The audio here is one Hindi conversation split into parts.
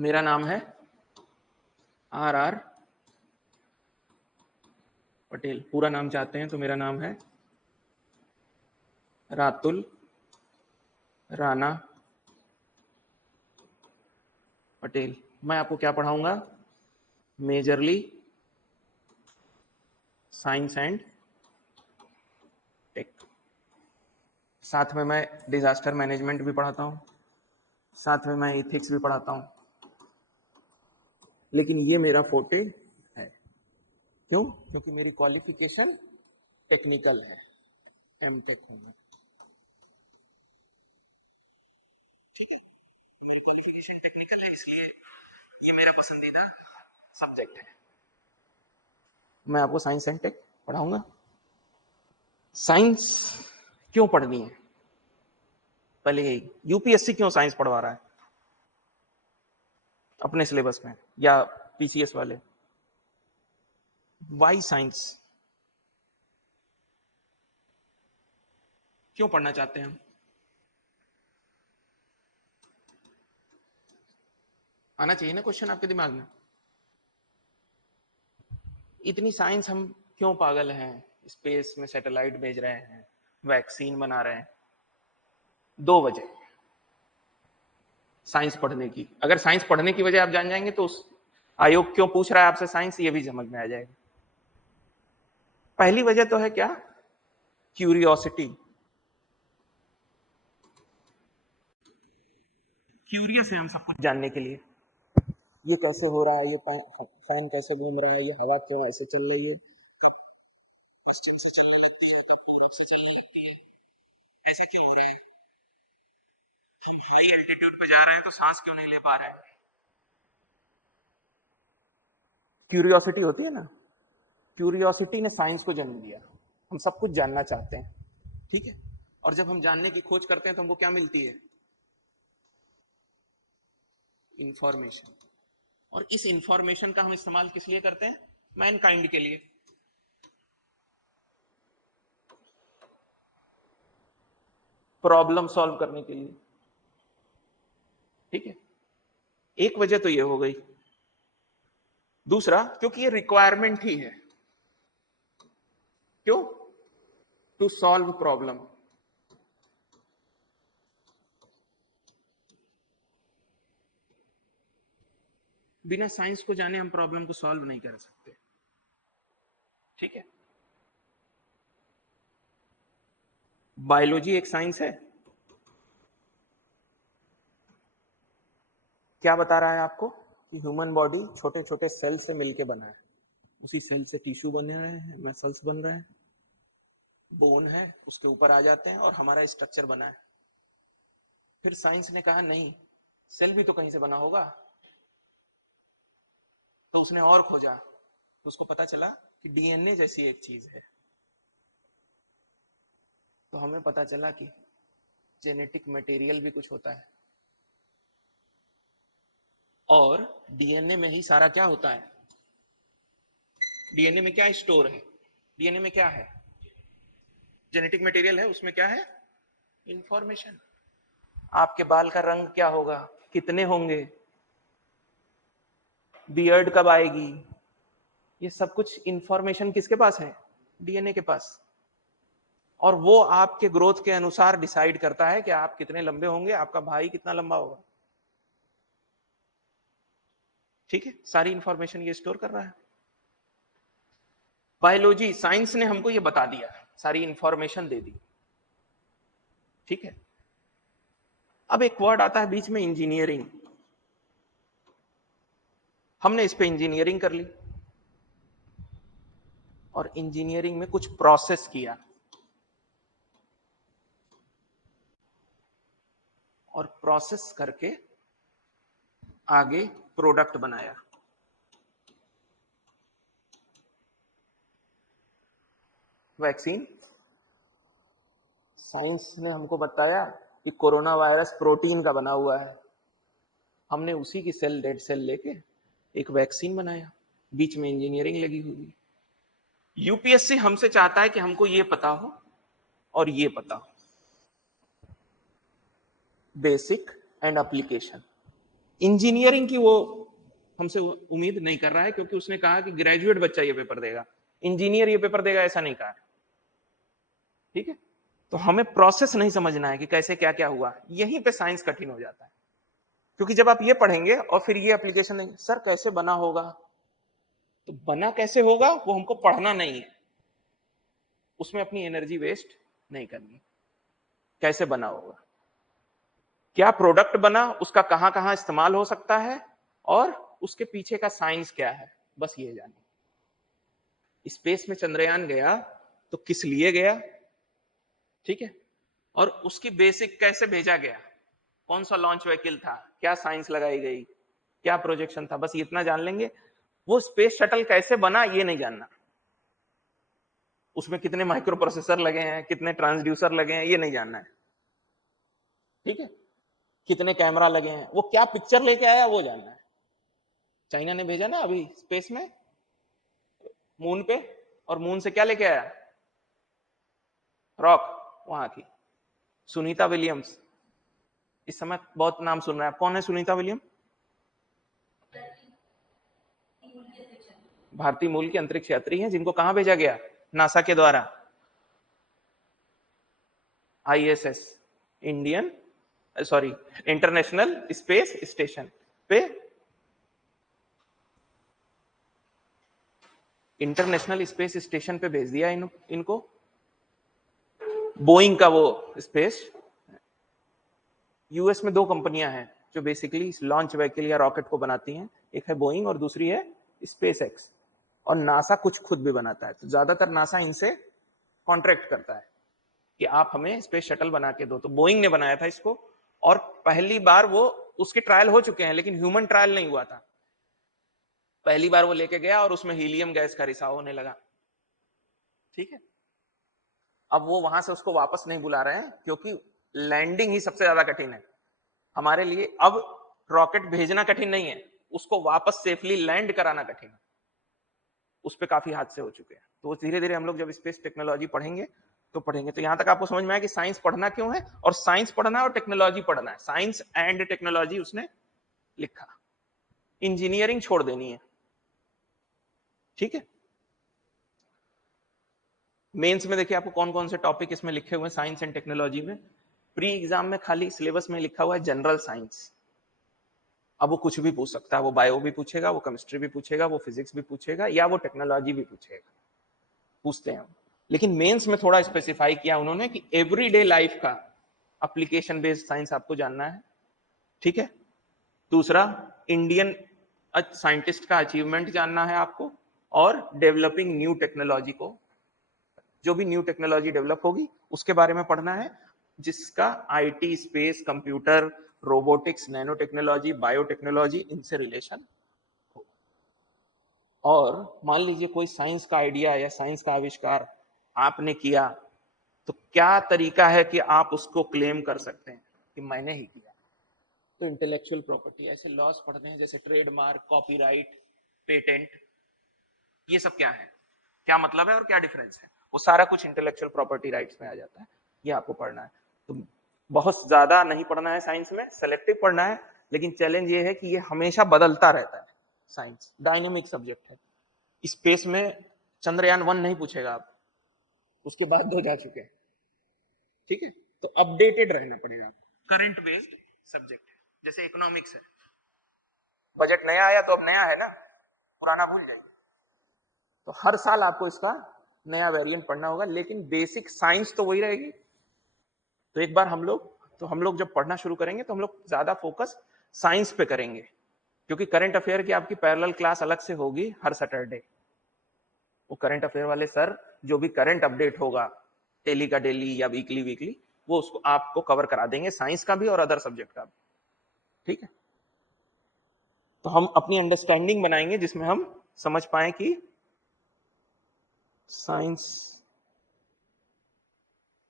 मेरा नाम है RR पटेल। पूरा नाम चाहते हैं तो मेरा नाम है रातुल राणा पटेल। मैं आपको क्या पढ़ाऊंगा? Majorly science and tech. साथ में मैं डिजास्टर मैनेजमेंट भी पढ़ाता हूँ, साथ में मैं इथिक्स भी पढ़ाता हूँ, लेकिन ये मेरा फोटे है। क्यों? क्योंकि मेरी क्वालिफिकेशन टेक्निकल है, एमटेक हूँ मैं। ठीक है, मेरी क्वालिफिकेशन टेक्निकल है, इसलिए ये मेरा पसंदीदा सब्जेक्ट है। मैं आपको साइंस एंड टेक पढ़ाऊंगा। साइंस क्यों पढ़नी है? पहले यही, यूपीएससी क्यों साइंस पढ़वा रहा है अपने सिलेबस में, या पीसीएस वाले? वाई साइंस क्यों पढ़ना चाहते हैं हम? आना चाहिए ना क्वेश्चन आपके दिमाग में। इतनी साइंस हम क्यों पागल हैं? स्पेस में सैटेलाइट भेज रहे हैं, वैक्सीन बना रहे हैं। 2 वजह साइंस पढ़ने की। अगर साइंस पढ़ने की वजह आप जान जाएंगे तो उस आयोग क्यों पूछ रहा है आपसे साइंस, ये भी समझ में आ जाएगा। पहली वजह तो है क्या? क्यूरियोसिटी। क्यूरियस है हम सब कुछ जानने के लिए। ये कैसे हो रहा है, ये फैन कैसे घूम रहा है, ये हवा क्यों ऐसे चल रही है, ऐसे क्यों हो रहा है, हाई एल्टीट्यूड पे जा रहे हैं तो सांस क्यों नहीं ले पा रहे हैं। क्यूरियोसिटी होती है ना, क्यूरियोसिटी ने साइंस को जन्म दिया। हम सब कुछ जानना चाहते हैं, ठीक है। और जब हम जानने की खोज करते हैं तो हमको क्या मिलती है? इंफॉर्मेशन। और इस इंफॉर्मेशन का हम इस्तेमाल किस लिए करते हैं? मैनकाइंड के लिए। प्रॉब्लम सॉल्व करने के लिए, ठीक है। एक वजह तो ये हो गई। दूसरा, क्योंकि ये रिक्वायरमेंट ही है। क्यों? To solve problem. बिना साइंस को जाने हम प्रॉब्लम को सॉल्व नहीं कर सकते, ठीक है। बायोलॉजी एक साइंस है। क्या बता रहा है आपको? कि ह्यूमन बॉडी छोटे छोटे सेल से मिलके बना है। उसी सेल से टिश्यू बने रहे हैं, मसल्स बन रहे हैं, बोन है, उसके ऊपर आ जाते हैं और हमारा स्ट्रक्चर बना है। फिर साइंस ने कहा नहीं, सेल भी तो कहीं से बना होगा। तो उसने और खोजा, तो उसको पता चला कि डीएनए जैसी एक चीज है। तो हमें पता चला कि जेनेटिक मटेरियल भी कुछ होता है, और डीएनए में ही सारा क्या होता है? डीएनए में क्या स्टोर है? डीएनए में क्या है? जेनेटिक मटेरियल है, उसमें क्या है? इंफॉर्मेशन। आपके बाल का रंग क्या होगा, कितने होंगे, बियर्ड कब आएगी, ये सब कुछ इंफॉर्मेशन किसके पास है? डीएनए के पास। और वो आपके ग्रोथ के अनुसार डिसाइड करता है कि आप कितने लंबे होंगे, आपका भाई कितना लंबा होगा, ठीक है। सारी इंफॉर्मेशन ये स्टोर कर रहा है। बायोलॉजी साइंस ने हमको ये बता दिया, सारी इंफॉर्मेशन दे दी, ठीक है। अब एक वर्ड आता है बीच में, इंजीनियरिंग। हमने इस पे इंजीनियरिंग कर ली और इंजीनियरिंग में कुछ प्रोसेस किया और प्रोसेस करके आगे प्रोडक्ट बनाया। वैक्सीन, साइंस ने हमको बताया कि कोरोना वायरस प्रोटीन का बना हुआ है। हमने उसी की सेल, डेड सेल लेके एक वैक्सीन बनाया। बीच में इंजीनियरिंग लगी हुई। यूपीएससी हमसे चाहता है कि हमको ये पता हो और ये पता हो, बेसिक एंड एप्लीकेशन। इंजीनियरिंग की वो हमसे उम्मीद नहीं कर रहा है, क्योंकि उसने कहा कि ग्रेजुएट बच्चा ये पेपर देगा, इंजीनियर ये पेपर देगा ऐसा नहीं कहा। ठीक है, तो हमें प्रोसेस नहीं समझना है कि कैसे क्या क्या हुआ, यहीं पे साइंस कठिन हो जाता है। क्योंकि जब आप ये पढ़ेंगे और फिर ये एप्लीकेशन देंगे, सर कैसे बना होगा, तो बना कैसे होगा वो हमको पढ़ना नहीं है, उसमें अपनी एनर्जी वेस्ट नहीं करनी। कैसे बना होगा, क्या प्रोडक्ट बना, उसका कहां कहां इस्तेमाल हो सकता है, और उसके पीछे का साइंस क्या है, बस ये जानिए। स्पेस में चंद्रयान गया तो किस लिए गया, ठीक है, और उसकी बेसिक कैसे भेजा गया, कौन सा लॉन्च व्हीकल था, क्या साइंस लगाई गई, क्या प्रोजेक्शन था, बस इतना जान लेंगे। वो स्पेस शटल कैसे बना ये नहीं जानना, उसमें कितने माइक्रो प्रोसेसर लगे हैं, कितने ट्रांसड्यूसर लगे हैं, ये नहीं जानना है। ठीक है, कितने कैमरा लगे हैं, वो क्या पिक्चर लेके आया वो जानना है। चाइना ने भेजा ना अभी स्पेस में, मून पे, और मून से क्या लेके आया, रॉक, वहां की सुनीता विलियम्स। इस समय बहुत नाम सुन रहे हैं आप, कौन है सुनीता विलियम, भारतीय मूल की अंतरिक्ष यात्री हैं, जिनको कहां भेजा गया, नासा के द्वारा, ISS, Indian sorry international Space station पे, इंटरनेशनल स्पेस स्टेशन पे भेज दिया इनको, बोइंग का वो स्पेस। यूएस में दो कंपनियां हैं जो बेसिकली लॉन्च व्हीकल या रॉकेट को बनाती हैं, एक है बोइंग और दूसरी है स्पेस एक्स, और नासा कुछ खुद भी बनाता है। तो ज्यादातर नासा इनसे कॉन्ट्रैक्ट करता है कि आप हमें स्पेस शटल बना के दो। तो बोइंग ने बनाया था इसको, और पहली बार वो, उसके ट्रायल हो चुके हैं लेकिन ह्यूमन ट्रायल नहीं हुआ था। पहली बार वो लेके गया और उसमें हीलियम गैस का रिसाव होने लगा। ठीक है, अब वो वहां से उसको वापस नहीं बुला रहे हैं, क्योंकि लैंडिंग ही सबसे ज्यादा कठिन है हमारे लिए। अब रॉकेट भेजना कठिन नहीं है, उसको वापस सेफली लैंड कराना कठिन है। उस पर काफी हादसे हो चुके हैं। तो धीरे धीरे हम लोग जब स्पेस टेक्नोलॉजी पढ़ेंगे तो पढ़ेंगे। तो यहां तक आपको समझ में आया कि साइंस पढ़ना क्यों है, और साइंस पढ़ना है और टेक्नोलॉजी पढ़ना है, साइंस एंड टेक्नोलॉजी उसने लिखा। इंजीनियरिंग छोड़ देनी है। ठीक है, मेंस में देखिए आपको कौन कौन से टॉपिक इसमें लिखे हुए हैं साइंस एंड टेक्नोलॉजी में। प्री एग्जाम में खाली सिलेबस में लिखा हुआ है जनरल साइंस। अब वो कुछ भी पूछ सकता है, वो बायो भी पूछेगा, वो केमिस्ट्री भी पूछेगा, वो फिजिक्स भी पूछेगा, या वो टेक्नोलॉजी भी पूछेगा, पूछते हैं। लेकिन मेंस में थोड़ा स्पेसिफाई किया उन्होंने कि एवरीडे लाइफ का एप्लीकेशन बेस्ड साइंस आपको जानना है। ठीक है, दूसरा इंडियन साइंटिस्ट का अचीवमेंट जानना है आपको, और डेवलपिंग न्यू टेक्नोलॉजी को, जो भी न्यू टेक्नोलॉजी डेवलप होगी उसके बारे में पढ़ना है, जिसका IT, space, computer, robotics, nano technology, biotechnology, इनसे रिलेशन हो। और मान लीजिए कोई साइंस का आइडिया या साइंस का आविष्कार आपने किया, तो क्या तरीका है कि आप उसको क्लेम कर सकते हैं कि मैंने ही किया। तो इंटेलेक्चुअल प्रॉपर्टी, ऐसे लॉस पढ़ते हैं जैसे ट्रेडमार्क, कॉपीराइट, पेटेंट, ये सब क्या है, क्या मतलब है और क्या डिफरेंस है, वो सारा कुछ इंटेलेक्चुअल प्रॉपर्टी राइट्स में आ जाता है। ये आपको पढ़ना है। तो बहुत ज्यादा नहीं पढ़ना है साइंस में, सेलेक्टिव पढ़ना है। लेकिन चैलेंज ये है कि ये हमेशा बदलता रहता है, साइंस डायनेमिक सब्जेक्ट है। स्पेस में चंद्रयान 1 नहीं पूछेगा आप, उसके बाद 2 जा चुके हैं। ठीक है, तो अपडेटेड रहना पड़ेगा आपको। करंट बेस्ड सब्जेक्ट है, जैसे इकोनॉमिक्स है, बजट नया आया तो अब नया है ना, पुराना भूल जाइए। तो हर साल आपको इसका नया वेरिएंट पढ़ना होगा, लेकिन बेसिक साइंस तो वही रहेगी। तो एक बार हम लोग जब पढ़ना शुरू करेंगे तो हम लोग ज्यादा फोकस साइंस पे करेंगे, क्योंकि करंट अफेयर की आपकी पैरेलल क्लास अलग से होगी हर सैटरडे। वो करंट अफेयर वाले सर जो भी करंट अपडेट होगा, डेली का डेली या वीकली वीकली, वो उसको आपको कवर करा देंगे, साइंस का भी और अदर सब्जेक्ट का भी। ठीक है, तो हम अपनी अंडरस्टैंडिंग बनाएंगे जिसमें हम समझ पाए कि साइंस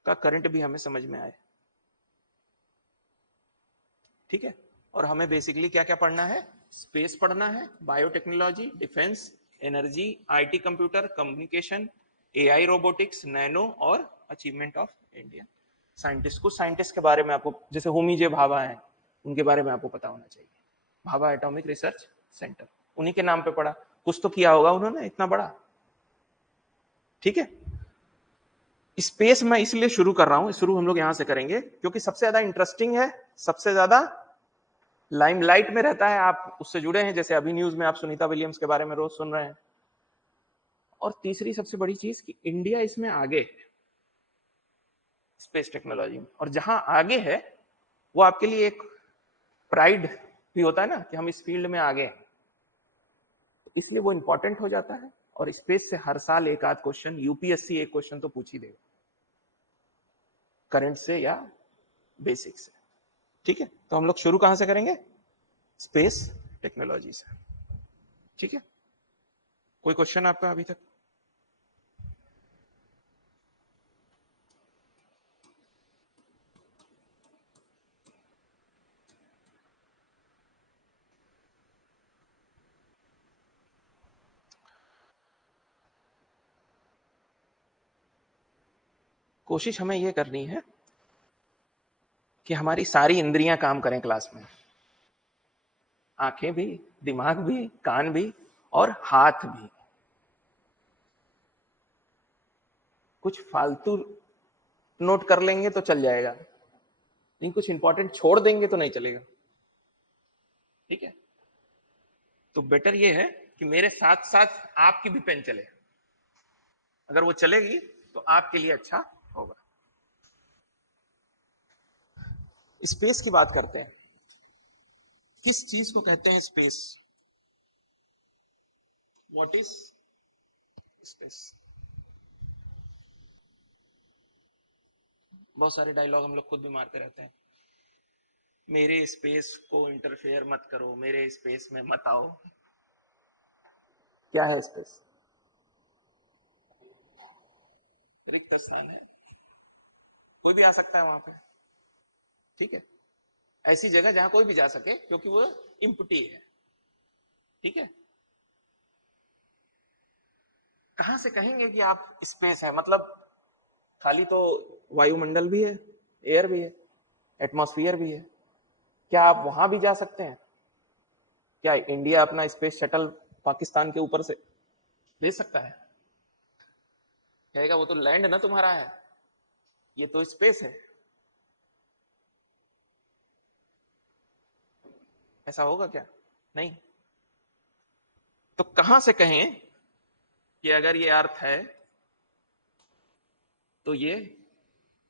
का करंट भी हमें समझ में आए। ठीक है, और हमें बेसिकली क्या क्या पढ़ना है, स्पेस पढ़ना है, biotechnology, defence, energy, IT, computer, communication, AI, robotics, nano, और अचीवमेंट ऑफ इंडियन साइंटिस्ट। कुछ साइंटिस्ट के बारे में आपको, जैसे होमी जे भाभा हैं, उनके बारे में आपको पता होना चाहिए। भाभा एटॉमिक रिसर्च सेंटर, उन्हीं के नाम पे पड़ा, कुछ तो किया होगा उन्होंने इतना बड़ा। ठीक है, स्पेस मैं इसलिए शुरू कर रहा हूं, शुरू हम लोग यहां से करेंगे क्योंकि सबसे ज्यादा इंटरेस्टिंग है, सबसे ज्यादा लाइमलाइट में रहता है, आप उससे जुड़े हैं, जैसे अभी न्यूज में आप सुनीता विलियम्स के बारे में रोज सुन रहे हैं। और तीसरी सबसे बड़ी चीज कि इंडिया इसमें आगे है स्पेस टेक्नोलॉजी में, और जहां आगे है वो आपके लिए एक प्राइड भी होता है ना कि हम इस फील्ड में आगे हैं, इसलिए वो इंपॉर्टेंट हो जाता है। और स्पेस से हर साल एक आध क्वेश्चन यूपीएससी एक क्वेश्चन तो पूछ ही देगा, करंट से या बेसिक से। ठीक है, तो हम लोग शुरू कहां से करेंगे? स्पेस टेक्नोलॉजी से। ठीक है, कोई क्वेश्चन आपका अभी तक? कोशिश हमें यह करनी है कि हमारी सारी इंद्रियां काम करें क्लास में, आंखें भी, दिमाग भी, कान भी और हाथ भी। कुछ फालतू नोट कर लेंगे तो चल जाएगा, लेकिन कुछ इंपॉर्टेंट छोड़ देंगे तो नहीं चलेगा। ठीक है, तो बेटर ये है कि मेरे साथ साथ आपकी भी पेन चले, अगर वो चलेगी तो आपके लिए अच्छा होगा। स्पेस की बात करते हैं, किस चीज को कहते हैं स्पेस? What is space? बहुत सारे डायलॉग हम लोग खुद भी मारते रहते हैं, मेरे स्पेस को इंटरफेयर मत करो, मेरे स्पेस में मत आओ। क्या है स्पेस? रिक्त स्थान है, कोई भी आ सकता है वहां पे। ठीक है, ऐसी जगह जहां कोई भी जा सके क्योंकि वो इम्पटी है। ठीक है, कहां से कहेंगे कि आप स्पेस है? मतलब खाली तो वायुमंडल भी है, एयर भी है, एटमॉस्फेयर भी है, क्या आप वहां भी जा सकते हैं? क्या इंडिया अपना स्पेस शटल पाकिस्तान के ऊपर से भेज सकता है? कहेगा वो तो लैंड ना तुम्हारा है, ये तो स्पेस है। ऐसा होगा क्या? नहीं। तो कहां से कहें कि अगर ये अर्थ है तो ये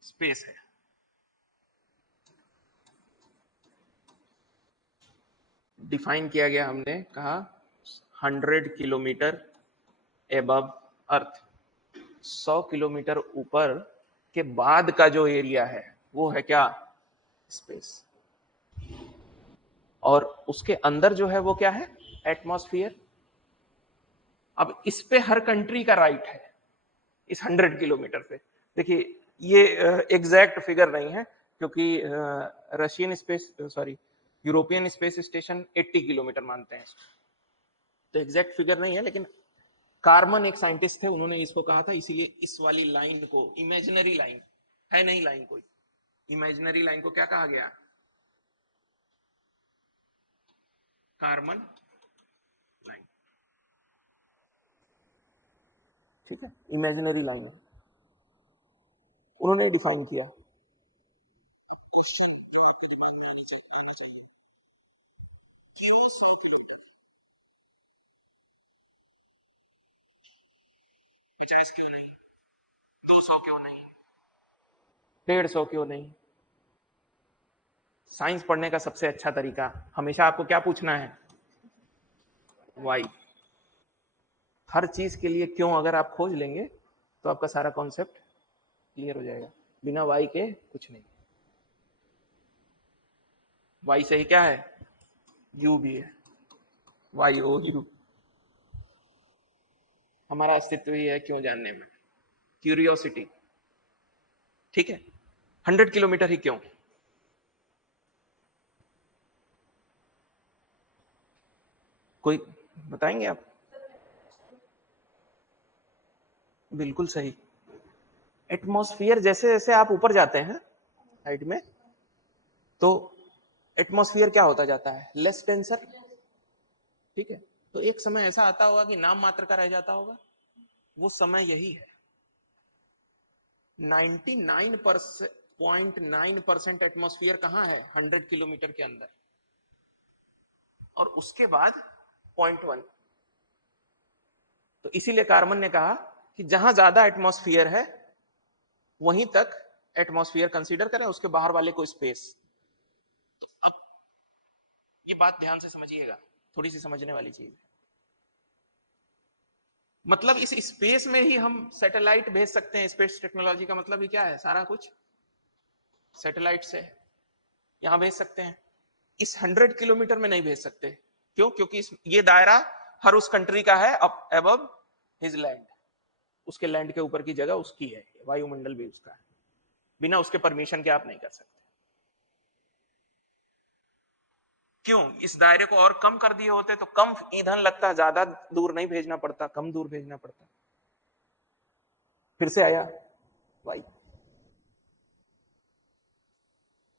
स्पेस है? डिफाइन किया गया, हमने कहा 100 किलोमीटर एबव अर्थ, 100 किलोमीटर ऊपर के बाद का जो एरिया है वो है क्या? स्पेस। और उसके अंदर जो है वो क्या है? एटमॉस्फेयर। अब इस पे हर कंट्री का राइट है, इस 100 किलोमीटर पे। देखिए ये एग्जैक्ट फिगर नहीं है क्योंकि Russian space, sorry, European space station 80 kilometre मानते हैं इसको, तो एग्जैक्ट फिगर नहीं है। लेकिन कार्मन एक साइंटिस्ट थे, उन्होंने इसको कहा था, इसीलिए इस वाली लाइन को, इमेजिनरी लाइन है नहीं लाइन कोई, इमेजिनरी लाइन को क्या कहा गया? Carbon line. ठीक है, इमेजिनरी लाइन उन्होंने डिफाइन किया। क्वेश्चन जो आपके दिमाग में आना चाहिए, क्यों 100 किलोमीटर? 50 क्यों नहीं? 200 क्यों नहीं? 150 क्यों नहीं? साइंस पढ़ने का सबसे अच्छा तरीका हमेशा आपको क्या पूछना है? वाई। हर चीज के लिए क्यों अगर आप खोज लेंगे तो आपका सारा कॉन्सेप्ट क्लियर हो जाएगा। बिना वाई के कुछ नहीं। वाई सही क्या है? यू भी है, वाई ओ यू। हमारा अस्तित्व ही है क्यों जानने में, क्यूरियोसिटी। ठीक है, 100 किलोमीटर ही क्यों? कोई बताएंगे आप? बिल्कुल सही। एटमॉस्फेयर जैसे जैसे आप ऊपर जाते हैं हाइट में, तो एटमॉस्फेयर क्या होता जाता है, लेस डेंसर, ठीक है। तो एक समय ऐसा आता होगा कि नाम मात्र का रह जाता होगा, वो समय यही है। 99.9% एटमॉस्फेयर कहां है, 100 किलोमीटर के अंदर, और उसके बाद 0.1। तो इसीलिए कार्बन ने कहा कि जहां ज्यादा एटमॉस्फेयर है वहीं तक एटमॉस्फेयर कंसीडर करें, उसके बाहर वाले को स्पेस। तो अब ये बात ध्यान से समझिएगा, थोड़ी सी समझने वाली चीज। मतलब इस स्पेस में ही हम सैटेलाइट भेज सकते हैं। स्पेस टेक्नोलॉजी का मतलब ही क्या है, सारा कुछ सैटेलाइट से यहां भेज सकते हैं। इस 100 किलोमीटर में नहीं भेज सकते, क्यों? क्योंकि ये दायरा हर उस कंट्री का है, अप अबव हिज लैंड, उसके लैंड के ऊपर की जगह उसकी है, वायुमंडल भी उसका है, बिना उसके परमिशन के आप नहीं कर सकते। क्यों? इस दायरे को और कम कर दिए होते तो कम ईंधन लगता, ज्यादा दूर नहीं भेजना पड़ता, कम दूर भेजना पड़ता। फिर से आया भाई,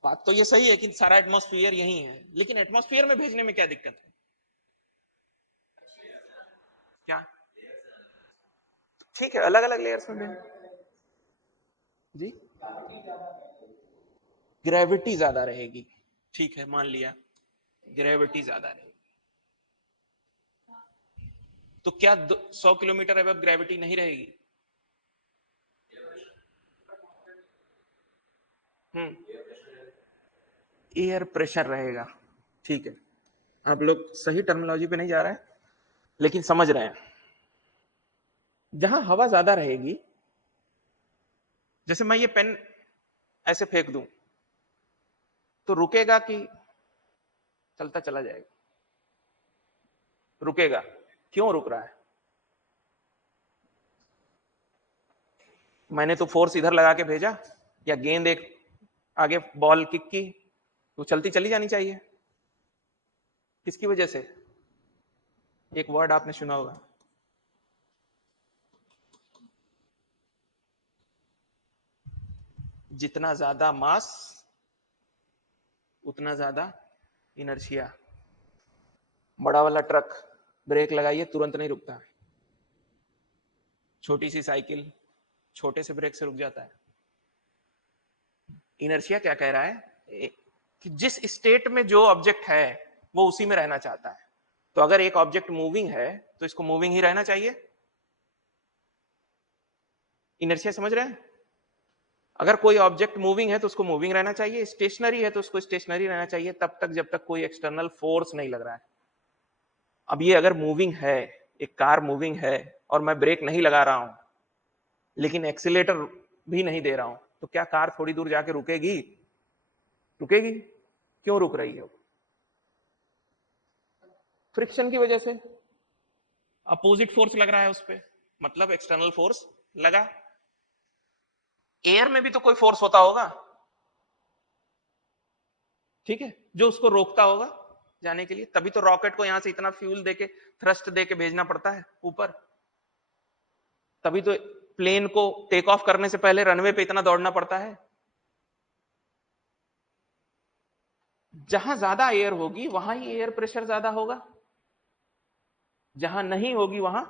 बात तो ये सही है कि सारा एटमॉस्फेयर यही है, लेकिन एटमॉस्फेयर में भेजने में क्या दिक्कत है? क्या? ठीक है, अलग अलग लेयर्स में भेज। जी, ग्रेविटी ज्यादा रहेगी, ठीक है, मान लिया ग्रेविटी ज्यादा रहेगी। तो क्या 100 किलोमीटर अब ग्रेविटी नहीं रहेगी? एयर प्रेशर रहेगा, ठीक है। आप लोग सही टर्मिनोलॉजी पे नहीं जा रहे हैं, लेकिन समझ रहे हैं। जहां हवा ज्यादा रहेगी, जैसे मैं ये पेन ऐसे फेंक दूं तो रुकेगा कि चलता चला जाएगा? रुकेगा। क्यों रुक रहा है? मैंने तो फोर्स इधर लगा के भेजा, या गेंद एक आगे बॉल किक की तो चलती चली जानी चाहिए। किसकी वजह से? एक वर्ड आपने सुना होगा, जितना ज्यादा मास उतना ज्यादा इनर्शिया। बड़ा वाला ट्रक ब्रेक लगाइए तुरंत नहीं रुकता, छोटी सी साइकिल छोटे से ब्रेक से रुक जाता है। इनर्शिया क्या कह रहा है कि जिस स्टेट में जो ऑब्जेक्ट है वो उसी में रहना चाहता है। तो अगर एक ऑब्जेक्ट मूविंग है तो इसको मूविंग ही रहना चाहिए। इनर्शिया समझ रहे हैं? अगर कोई ऑब्जेक्ट मूविंग है तो उसको मूविंग रहना चाहिए, स्टेशनरी है तो उसको स्टेशनरी रहना चाहिए, तब तक जब तक कोई एक्सटर्नल फोर्स नहीं लग रहा है। अब ये अगर मूविंग है, एक कार मूविंग है और मैं ब्रेक नहीं लगा रहा हूं, लेकिन एक्सीलेटर भी नहीं दे रहा हूं, तो क्या कार थोड़ी दूर जाके रुकेगी? रुकेगी। क्यों रुक रही है? फ्रिक्शन की वजह से, अपोजिट फोर्स लग रहा है उस पर, मतलब एक्सटर्नल फोर्स लगा। एयर में भी तो कोई फोर्स होता होगा, ठीक है, जो उसको रोकता होगा जाने के लिए। तभी तो रॉकेट को यहां से इतना फ्यूल देके, थ्रस्ट देके भेजना पड़ता है ऊपर। तभी तो प्लेन को टेक ऑफ करने से पहले रनवे पे इतना दौड़ना पड़ता है। जहां ज्यादा एयर होगी वहां ही एयर प्रेशर ज्यादा होगा, जहां नहीं होगी वहां।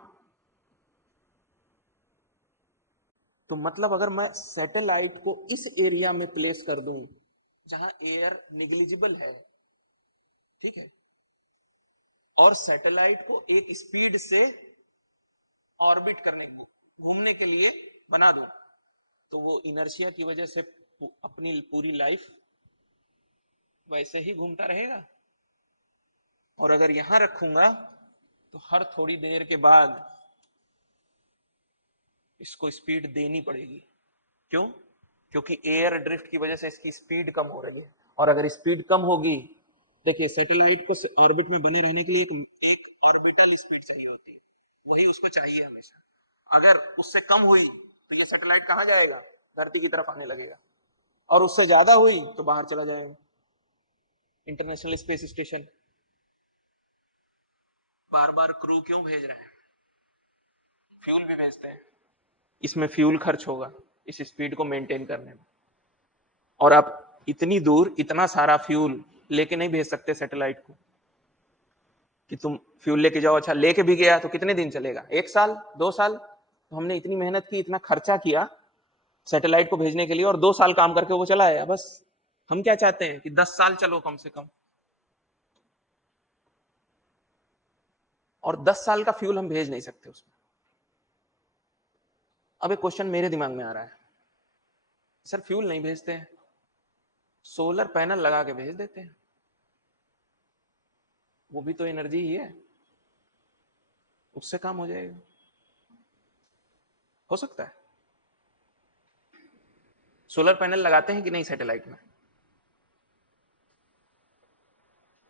तो मतलब अगर मैं सैटेलाइट को इस एरिया में प्लेस कर दूं जहां एयर निग्लिजिबल है, ठीक है, और सैटेलाइट को एक स्पीड से ऑर्बिट करने को, घूमने के लिए बना दूं, तो वो इनर्शिया की वजह से अपनी पूरी लाइफ वैसे ही घूमता रहेगा। और अगर यहां रखूंगा तो हर थोड़ी देर के बाद इसको स्पीड देनी पड़ेगी। क्यों? क्योंकि एयर ड्रिफ्ट की वजह से इसकी स्पीड कम हो रही है, और अगर स्पीड कम होगी, देखिए सैटेलाइट को ऑर्बिट में बने रहने के लिए एक ऑर्बिटल स्पीड चाहिए होती है, वही उसको चाहिए हमेशा। अगर उससे कम हुई तो ये सैटेलाइट कहां जाएगा? धरती की तरफ आने लगेगा। और उससे ज्यादा हुई तो बाहर चला जाएगा, इंटरनेशनल स्पेस स्टेशन। बार बार क्रू क्यों भेज रहे हैं? फ्यूल भी भेजते हैं, इसमें फ्यूल खर्च होगा इस स्पीड को मेंटेन करने में। और आप इतनी दूर इतना सारा फ्यूल लेके नहीं भेज सकते सैटेलाइट को कि तुम फ्यूल लेके जाओ। अच्छा लेके भी गया तो कितने दिन चलेगा, 1 साल 2 साल? तो हमने इतनी मेहनत की, इतना खर्चा किया सैटेलाइट को भेजने के लिए, और 2 साल काम करके वो चला आया बस। हम क्या चाहते हैं कि 10 साल चलो कम से कम, और 10 साल का फ्यूल हम भेज नहीं सकते उसमें। अब एक क्वेश्चन मेरे दिमाग में आ रहा है, सर फ्यूल नहीं भेजते हैं, सोलर पैनल लगा के भेज देते हैं, वो भी तो एनर्जी ही है, उससे काम हो जाएगा। हो सकता है। सोलर पैनल लगाते हैं कि नहीं सैटेलाइट में?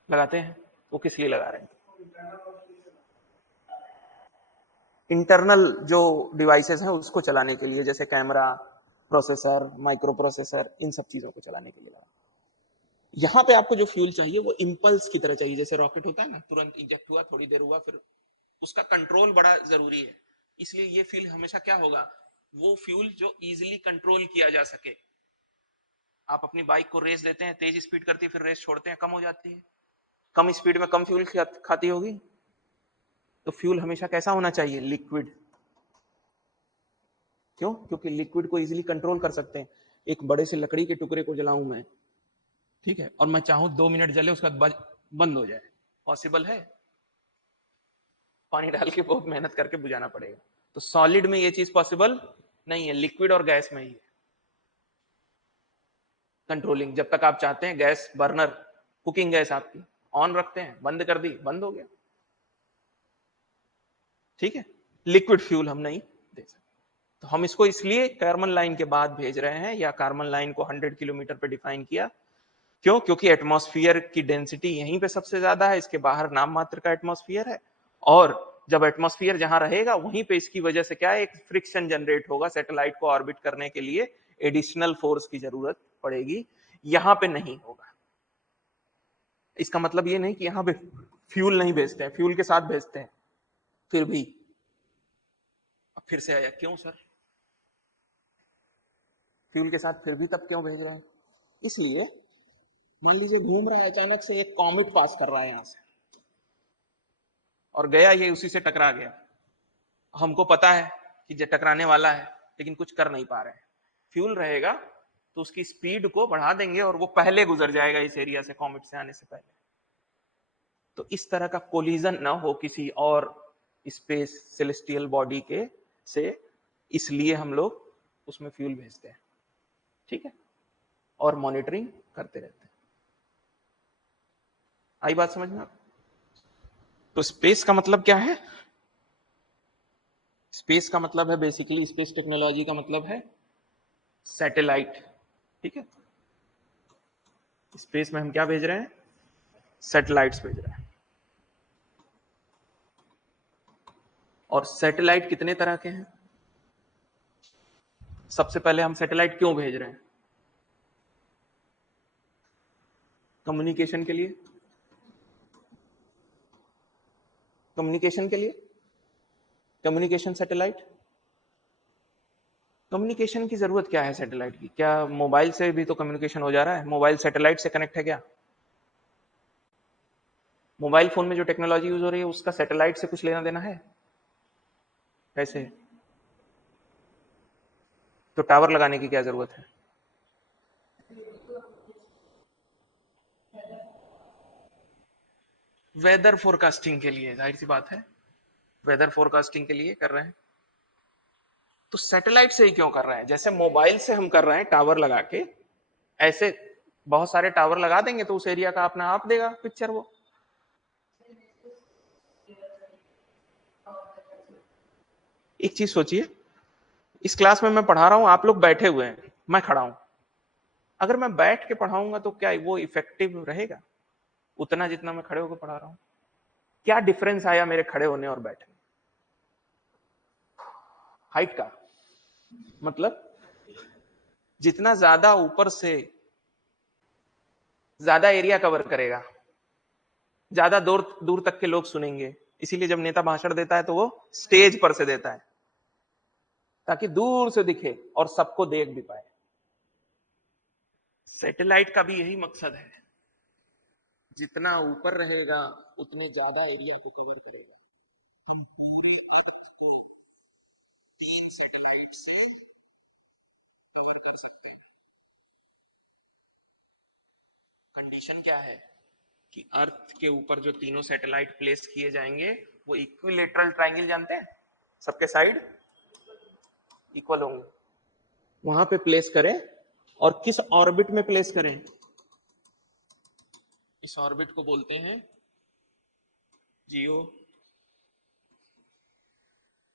लगाते हैं। वो किस लिए लगा रहे हैं? इंटरनल जो डिवाइसेस हैं उसको चलाने के लिए, जैसे कैमरा, प्रोसेसर, माइक्रो प्रोसेसर, इन सब चीजों को चलाने के लिए लगा। यहां पे आपको जो फ्यूल चाहिए वो इंपल्स की तरह चाहिए, जैसे रॉकेट होता है ना, तुरंत इंजेक्ट हुआ, थोड़ी देर हुआ, फिर उसका कंट्रोल बड़ा जरूरी है। इसलिए ये फ्यूल हमेशा क्या होगा, वो फ्यूल जो इजीली कंट्रोल किया जा सके। आप अपनी बाइक को रेस देते हैं, तेज स्पीड करती है, फिर रेस छोड़ते हैं, कम हो जाती है, कम स्पीड में कम फ्यूल खाती होगी। तो फ्यूल हमेशा कैसा होना चाहिए, लिक्विड। क्यों? क्योंकि लिक्विड को इजीली कंट्रोल कर सकते हैं। एक बड़े से लकड़ी के टुकड़े को जलाऊं मैं, ठीक है, और मैं चाहूं 2 मिनट जले उसका बाद बंद हो जाए, पॉसिबल है? पानी डाल के बहुत मेहनत करके बुझाना पड़ेगा। तो सॉलिड में ये चीज पॉसिबल नहीं है, लिक्विड और गैस में ही है कंट्रोलिंग। जब तक आप चाहते हैं गैस बर्नर, कुकिंग गैस आपकी ऑन रखते हैं, बंद कर दी, बंद हो गया, ठीक है। लिक्विड फ्यूल हम नहीं दे सकते। तो हम इसको इसलिए कार्बन लाइन के बाद भेज रहे हैं, या कार्बन लाइन को 100 किलोमीटर पे डिफाइन किया। क्यों? क्योंकि एटमॉस्फेयर की डेंसिटी यहीं पे सबसे ज्यादा है, इसके बाहर नाम मात्र का एटमॉस्फेयर है, और जब एटमॉस्फेयर जहां रहेगा वहीं पे इसकी वजह से क्या है, एक फ्रिक्शन जनरेट होगा, सैटेलाइट को ऑर्बिट करने के लिए एडिशनल फोर्स की जरूरत पड़ेगी, यहां पे नहीं होगा। इसका मतलब ये नहीं कि यहां पे फ्यूल नहीं भेजते हैं, फ्यूल के साथ भेजते हैं, फिर भी। अब फिर से आया, क्यों सर फ्यूल के साथ फिर भी तब क्यों भेज रहे हैं? इसलिए मान लीजिए घूम रहा है, अचानक से एक कॉमेट पास कर रहा है यहां से, और गया ये उसी से टकरा गया। हमको पता है कि ये टकराने वाला है, लेकिन कुछ कर नहीं पा रहे हैं। फ्यूल रहेगा तो उसकी स्पीड को बढ़ा देंगे और वो पहले गुजर जाएगा इस एरिया से, कॉमेट से आने से पहले। तो इस तरह का कोलिजन ना हो किसी और स्पेस सेलेस्टियल बॉडी के से, इसलिए हम लोग उसमें फ्यूल भेजते हैं, ठीक है, और मॉनिटरिंग करते रहते हैं। आई बात समझ में? तो स्पेस का मतलब क्या है? स्पेस का मतलब है बेसिकली, स्पेस टेक्नोलॉजी का मतलब है सैटेलाइट, ठीक है। स्पेस में हम क्या भेज रहे हैं, सैटेलाइट्स भेज रहे हैं। और सैटेलाइट कितने तरह के हैं? सबसे पहले हम सैटेलाइट क्यों भेज रहे हैं? कम्युनिकेशन के लिए। कम्युनिकेशन के लिए, कम्युनिकेशन सैटेलाइट। कम्युनिकेशन की जरूरत क्या है सैटेलाइट की? क्या मोबाइल से भी तो कम्युनिकेशन हो जा रहा है? मोबाइल सैटेलाइट से कनेक्ट है क्या? मोबाइल फोन में जो टेक्नोलॉजी यूज हो रही है उसका सैटेलाइट से कुछ लेना देना है? कैसे? तो टावर लगाने की क्या जरूरत है? वेदर फोरकास्टिंग के लिए, जाहिर सी बात है, वेदर फोरकास्टिंग के लिए कर रहे हैं। तो सैटेलाइट से ही क्यों कर रहे हैं? जैसे मोबाइल से हम कर रहे हैं टावर लगा के, ऐसे बहुत सारे टावर लगा देंगे तो उस एरिया का अपना आप देगा पिक्चर वो। एक चीज सोचिए, इस क्लास में मैं पढ़ा रहा हूं, आप लोग बैठे हुए हैं, मैं खड़ा हूं। अगर मैं बैठ के पढ़ाऊंगा तो क्या वो इफेक्टिव रहेगा उतना जितना मैं खड़े होकर पढ़ा रहा हूं? क्या डिफरेंस आया मेरे खड़े होने और बैठने? हाइट का मतलब, जितना ज्यादा ऊपर से ज्यादा एरिया कवर करेगा, ज्यादा दूर दूर तक के लोग सुनेंगे। इसीलिए जब नेता भाषण देता है तो वो स्टेज पर से देता है, ताकि दूर से दिखे और सबको देख भी पाए। सैटेलाइट का भी यही मकसद है जितना ऊपर रहेगा उतने ज्यादा एरिया को कवर करेगा। हम पूरे अर्थ को 3 सैटेलाइट से कवर कर सकते हैं। कंडीशन क्या है कि अर्थ के ऊपर जो तीनों सैटेलाइट प्लेस किए जाएंगे वो इक्विलेटरल ट्रायंगल जानते हैं, सबके साइड इक्वल होंगे, वहां पे प्लेस करें। और किस ऑर्बिट में प्लेस करें? इस ऑर्बिट को बोलते हैं जियो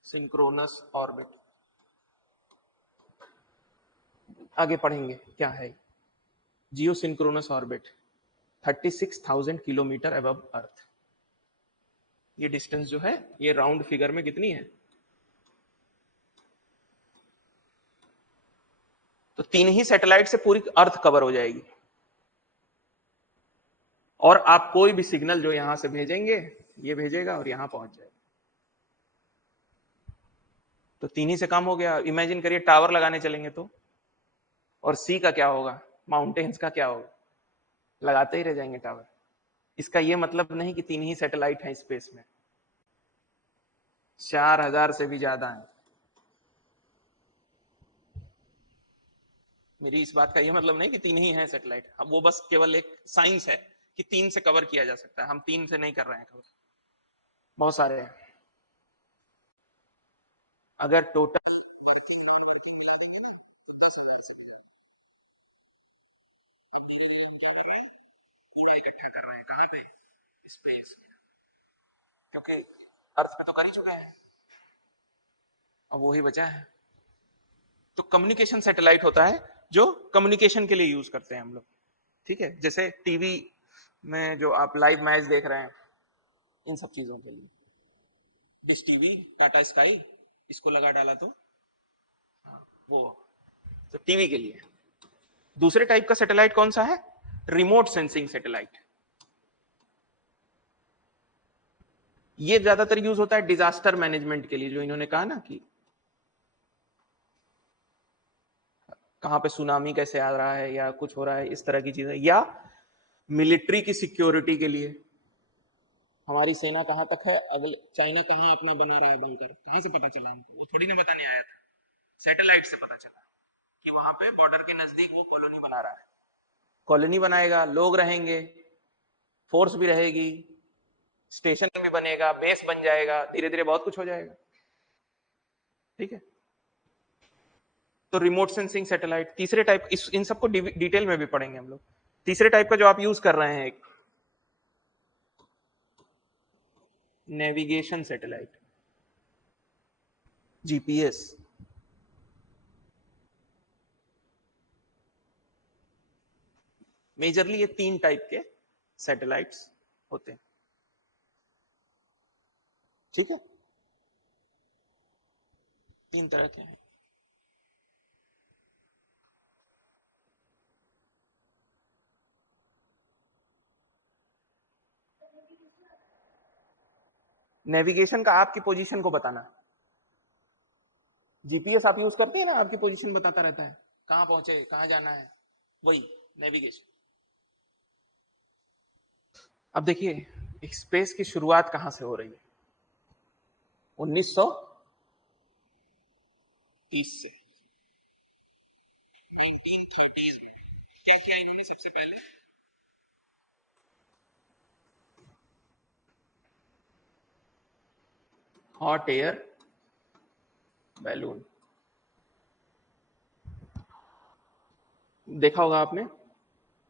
सिंक्रोनस ऑर्बिट। आगे पढ़ेंगे क्या है जियो सिंक्रोनस ऑर्बिट। 36,000 किलोमीटर अबव अर्थ। ये डिस्टेंस जो है ये राउंड फिगर में कितनी है? तो 3 ही सैटेलाइट से पूरी अर्थ कवर हो जाएगी। और आप कोई भी सिग्नल जो यहां से भेजेंगे ये भेजेगा और यहां पहुंच जाएगा। तो 3 ही से काम हो गया। इमेजिन करिए टावर लगाने चलेंगे तो, और सी का क्या होगा, माउंटेन्स का क्या होगा, लगाते ही रह जाएंगे टावर। इसका यह मतलब नहीं कि 3 ही सैटेलाइट हैं स्पेस में, 4,000 से भी ज्यादा है। मेरी इस बात का यह मतलब नहीं कि 3 ही हैं सैटेलाइट, अब वो बस केवल एक साइंस है कि 3 से कवर किया जा सकता है। हम 3 से नहीं कर रहे हैं कवर, बहुत सारे हैं। अगर टोटल इकट्ठा कर रहे हैं कहां पे, स्पेस, क्योंकि अर्थ पे तो कर ही चुके हैं, अब वही बचा है। तो कम्युनिकेशन सैटेलाइट होता है जो कम्युनिकेशन के लिए यूज करते हैं हम लोग। ठीक है, जैसे टीवी में जो आप लाइव मैच देख रहे हैं, इन सब चीजों के लिए। डिश टीवी, टाटा स्काई, इसको लगा डाला तो वो तो टीवी के लिए। दूसरे टाइप का सैटेलाइट कौन सा है? Remote sensing satellite. ये ज्यादातर यूज होता है डिजास्टर मैनेजमेंट के लिए, जो इन्होंने कहा ना कि कहां पे सुनामी कैसे आ रहा है या कुछ हो रहा है, इस तरह की चीजें, या मिलिट्री की सिक्योरिटी के लिए। हमारी सेना कहां तक है, अगले चाइना कहां अपना बना रहा है बंकर, कहां से पता चला हमको? वो थोड़ी ना बताने आया था, सैटेलाइट से पता चला कि वहां पे बॉर्डर के नजदीक वो कॉलोनी बना रहा है। कॉलोनी बनाएगा, लोग रहेंगे, फोर्स भी रहेगी, स्टेशन भी बनेगा, बेस बन जाएगा, धीरे धीरे बहुत कुछ हो जाएगा। ठीक है, तो रिमोट सेंसिंग सैटेलाइट तीसरे टाइप, इन सबको डिटेल में भी पढ़ेंगे हम लोग। तीसरे टाइप का जो आप यूज कर रहे हैं, एक नेविगेशन सैटेलाइट, जीपीएस। मेजरली ये 3 टाइप के सैटेलाइट्स होते हैं। ठीक है, 3 तरह के हैं। नेविगेशन का आपकी पोजीशन को बताना। जीपीएस आप यूज करते हैं ना, आपकी पोजीशन बताता रहता है, कहां पहुंचे, कहां जाना है, वही नेविगेशन। अब देखिए स्पेस की शुरुआत कहां से हो रही है? 1930 से, 1930s में क्या किया इन्होंने सबसे पहले? Hot air balloon. देखा होगा आपने,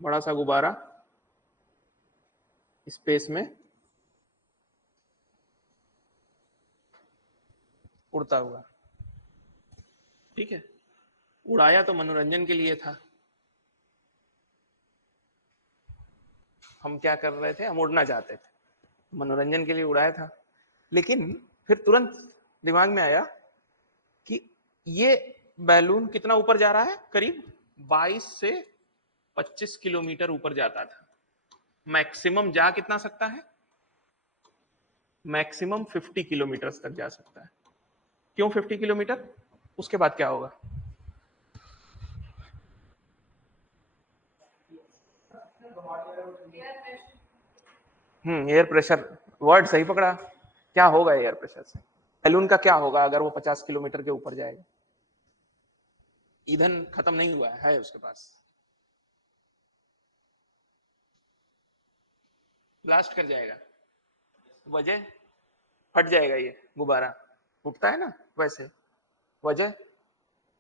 बड़ा सा गुब्बारा स्पेस में उड़ता हुआ। ठीक है, उड़ाया तो मनोरंजन के लिए था। हम क्या कर रहे थे, हम उड़ना चाहते थे, मनोरंजन के लिए उड़ाया था। लेकिन फिर तुरंत दिमाग में आया कि ये बैलून कितना ऊपर जा रहा है, करीब 22 से 25 किलोमीटर ऊपर जाता था। मैक्सिमम जा कितना सकता है? मैक्सिमम 50 किलोमीटर तक जा सकता है। क्यों 50 किलोमीटर? उसके बाद क्या होगा? एयर प्रेशर, वर्ड सही पकड़ा। क्या होगा एयर प्रेशर से? बैलून का क्या होगा अगर वो 50 किलोमीटर के ऊपर जाएगा? ईंधन खत्म नहीं हुआ है उसके पास, ब्लास्ट कर जाएगा। वजह, फट जाएगा ये गुब्बारा, फूटता है ना वैसे। वजह,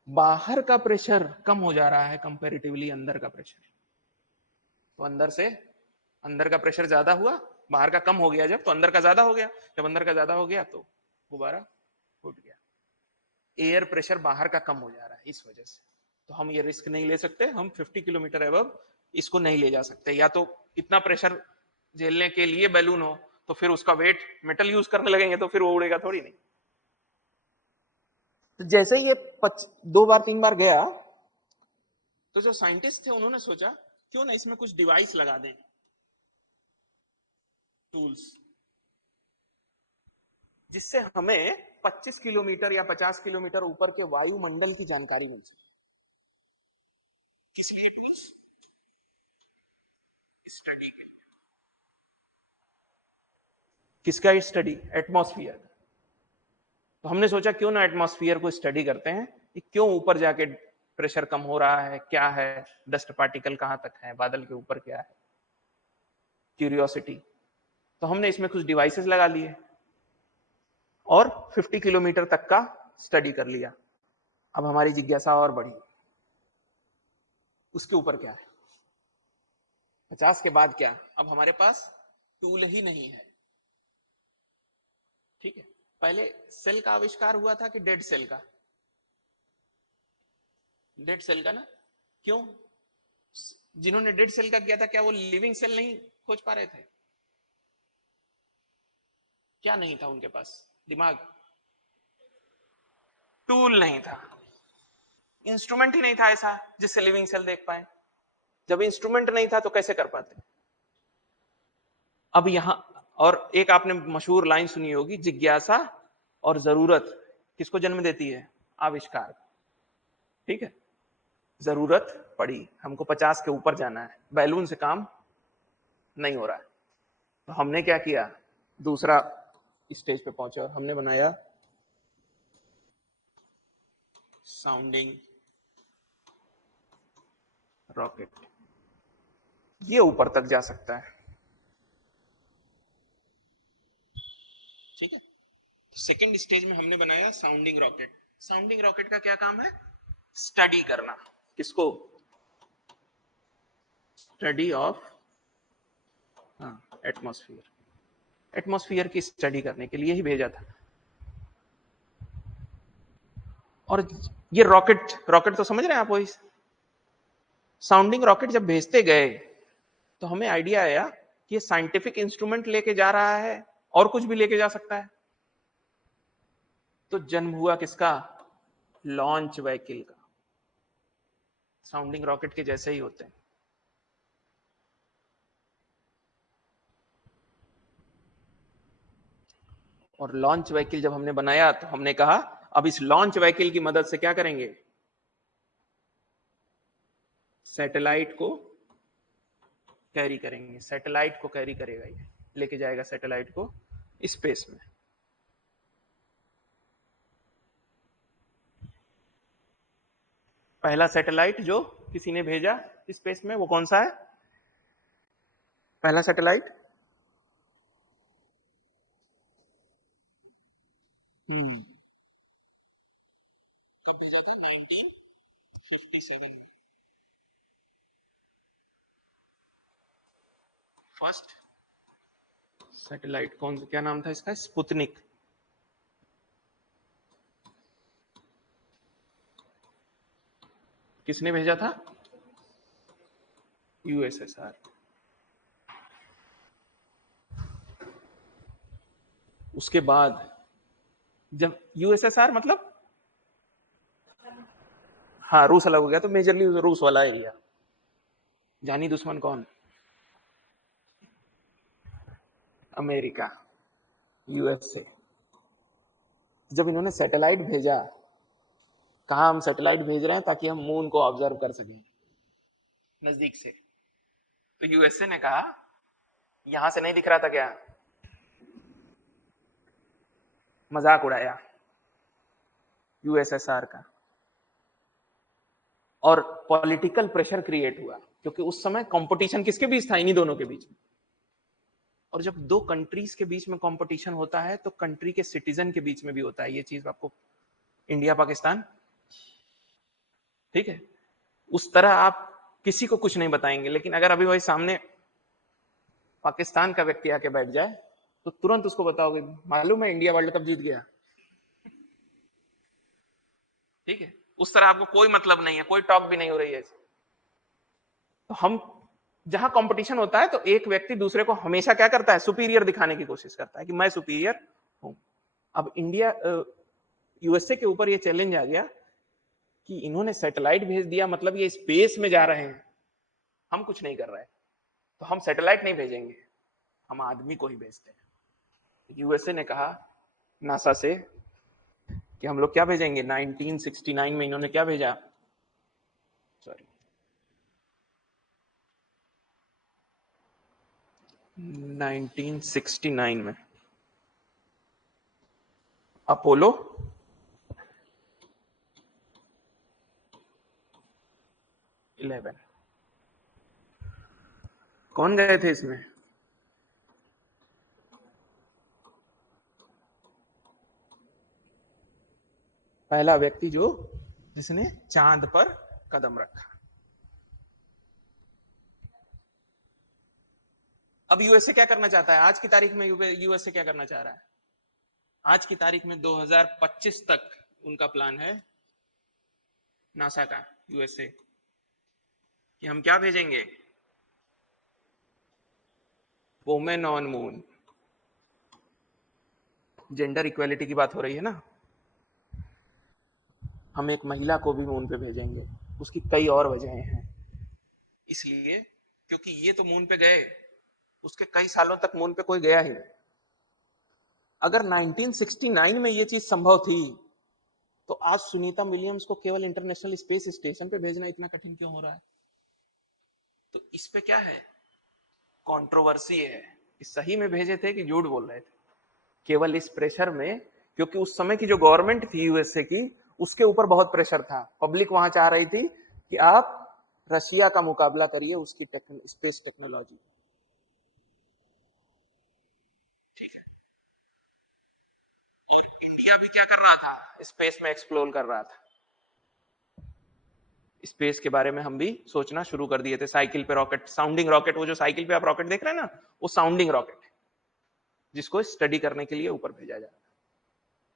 बाहर का प्रेशर कम हो जा रहा है कंपैरेटिवली अंदर का प्रेशर। तो अंदर से, अंदर का प्रेशर ज्यादा हुआ, बाहर का कम हो गया जब, तो अंदर का ज्यादा हो गया, जब अंदर का ज्यादा हो गया तो गुब्बारा फूट गया। एयर प्रेशर बाहर का कम हो जा रहा है इस वजह से। तो हम ये रिस्क नहीं ले सकते, हम 50 किलोमीटर एबव इसको नहीं ले जा सकते। या तो इतना प्रेशर झेलने के लिए बैलून हो, तो फिर उसका वेट मेटल यूज करने लगेंगे तो फिर वो उड़ेगा थोड़ी नहीं। तो जैसे ही ये 2 बार 3 बार गया, तो जो साइंटिस्ट थे उन्होंने सोचा क्यों ना इसमें कुछ डिवाइस लगा दें, टूल्स, जिससे हमें 25 किलोमीटर या 50 किलोमीटर ऊपर के वायुमंडल की जानकारी मिल सके। इसलिए टूल्स स्टडी, किसका स्टडी? एटमॉस्फेयर। तो हमने सोचा क्यों ना एटमॉस्फेयर को स्टडी करते हैं कि क्यों ऊपर जाके प्रेशर कम हो रहा है, क्या है, डस्ट पार्टिकल कहां तक है, बादल के ऊपर क्या है, क्यूरियोसिटी। तो हमने इसमें कुछ डिवाइसेस लगा लिए और 50 किलोमीटर तक का स्टडी कर लिया। अब हमारी जिज्ञासा और बढ़ी, उसके ऊपर क्या है, 50 के बाद क्या? अब हमारे पास टूल ही नहीं है। ठीक है, पहले सेल का आविष्कार हुआ था कि डेड सेल का? डेड सेल का ना। क्यों? जिन्होंने डेड सेल का किया था, क्या वो लिविंग सेल नहीं खोज पा रहे थे? क्या नहीं था उनके पास? दिमाग, टूल नहीं था, इंस्ट्रूमेंट ही नहीं था ऐसा जिससे लिविंग सेल देख पाए। जब इंस्ट्रूमेंट नहीं था तो कैसे कर पाते? अब यहां, और एक आपने मशहूर लाइन सुनी होगी, जिज्ञासा और जरूरत किसको जन्म देती है? आविष्कार। ठीक है, जरूरत पड़ी, हमको 50 के ऊपर जाना है, बैलून से काम नहीं हो रहा है। तो हमने क्या किया, दूसरा स्टेज पे पहुंचे और हमने बनाया साउंडिंग रॉकेट। ये ऊपर तक जा सकता है। ठीक है, सेकेंड स्टेज में हमने बनाया साउंडिंग रॉकेट। साउंडिंग रॉकेट का क्या काम है? स्टडी करना। किसको? स्टडी ऑफ, हाँ, एटमॉस्फेयर। एटमॉस्फेयर की स्टडी करने के लिए ही भेजा था। और ये रॉकेट, रॉकेट तो समझ रहे हैं आप? वही साउंडिंग रॉकेट जब भेजते गए तो हमें आइडिया आया कि ये साइंटिफिक इंस्ट्रूमेंट लेके जा रहा है और कुछ भी लेके जा सकता है। तो जन्म हुआ किसका? लॉन्च व्हीकल का। साउंडिंग रॉकेट के जैसे ही होते हैं। और लॉन्च व्हीकल जब हमने बनाया तो हमने कहा अब इस लॉन्च व्हीकल की मदद से क्या करेंगे? सैटेलाइट को कैरी करेंगे। सैटेलाइट को कैरी करेगा, ये लेके जाएगा सैटेलाइट को स्पेस में। पहला सैटेलाइट जो किसी ने भेजा स्पेस में वो कौन सा है? पहला सैटेलाइट, कब भेजा था? 1957 में। फर्स्ट सैटेलाइट कौन, क्या नाम था इसका? स्पुतनिक। किसने भेजा था? यूएसएसआर। उसके बाद जब यूएसएसआर मतलब, हाँ, रूस अलग हो गया तो मेजरली रूस वाला एरिया। जानी दुश्मन कौन? America, USA. जब इन्होंने सैटेलाइट भेजा, कहा हम सैटेलाइट भेज रहे हैं ताकि हम मून को ऑब्जर्व कर सकें नजदीक से, तो यूएसए ने कहा यहां से नहीं दिख रहा था क्या? मजाक उड़ाया यूएसएसआर का, और पॉलिटिकल प्रेशर क्रिएट हुआ, क्योंकि उस समय कंपटीशन किसके बीच था? इन्हीं दोनों के बीच में। और जब दो कंट्रीज के बीच में कंपटीशन होता है तो कंट्री के सिटीजन के बीच में भी होता है। ये चीज आपको, इंडिया पाकिस्तान, ठीक है, उस तरह आप किसी को कुछ नहीं बताएंगे, लेकिन अगर अभी वही सामने पाकिस्तान का व्यक्ति आके बैठ जाए तो तुरंत उसको बताओगे, मालूम है इंडिया वर्ल्ड कप जीत गया। ठीक है, उस तरह आपको कोई मतलब नहीं है, कोई टॉक भी नहीं हो रही है। तो हम जहां कंपटीशन होता है तो एक व्यक्ति दूसरे को हमेशा क्या करता है? सुपीरियर दिखाने की कोशिश करता है कि मैं सुपीरियर हूं। अब इंडिया यूएसए के ऊपर ये चैलेंज आ गया कि इन्होंने सैटेलाइट भेज दिया, मतलब ये स्पेस में जा रहे हैं, हम कुछ नहीं कर रहे हैं, तो हम सैटेलाइट नहीं भेजेंगे, हम आदमी को ही भेजते हैं। यूएसए ने कहा नासा से कि हम लोग क्या भेजेंगे। 1969 में इन्होंने क्या भेजा, सॉरी 1969 में अपोलो 11। कौन गए थे इसमें? पहला व्यक्ति जो जिसने चांद पर कदम रखा। अब यूएसए क्या करना चाहता है? आज की तारीख में यूएसए क्या करना चाह रहा है? आज की तारीख में 2025 तक उनका प्लान है, नासा का, यूएसए, कि हम क्या भेजेंगे? Women on moon. Gender equality की बात हो रही है ना, हम एक महिला को भी मून पे भेजेंगे। उसकी कई और वजहें हैं। इसलिए क्योंकि ये तो मून पे गए, उसके कई सालों तक मून पे कोई गया ही नहीं। अगर 1969 में ये चीज संभव थी तो आज सुनीता विलियम्स को केवल इंटरनेशनल स्पेस स्टेशन पे भेजना इतना कठिन क्यों हो रहा है? तो इस पे क्या है, कंट्रोवर्सी है कि सही में भेजे थे कि झूठ बोल रहे थे। केवल इस प्रेशर में, क्योंकि उस समय की जो गवर्नमेंट थी यूएसए की, उसके ऊपर बहुत प्रेशर था। पब्लिक वहां चाह रही थी कि आप रशिया का मुकाबला करिए उसकी स्पेस टेक्नोलॉजी। ठीक है, और इंडिया भी क्या कर रहा था? स्पेस में एक्सप्लोर कर रहा था। स्पेस के बारे में हम भी सोचना शुरू कर दिए थे। साइकिल पे रॉकेट, साउंडिंग रॉकेट, वो जो साइकिल पे आप रॉकेट देख रहे हैं ना, वो साउंडिंग रॉकेट है, जिसको स्टडी करने के लिए ऊपर भेजा जा रहा है।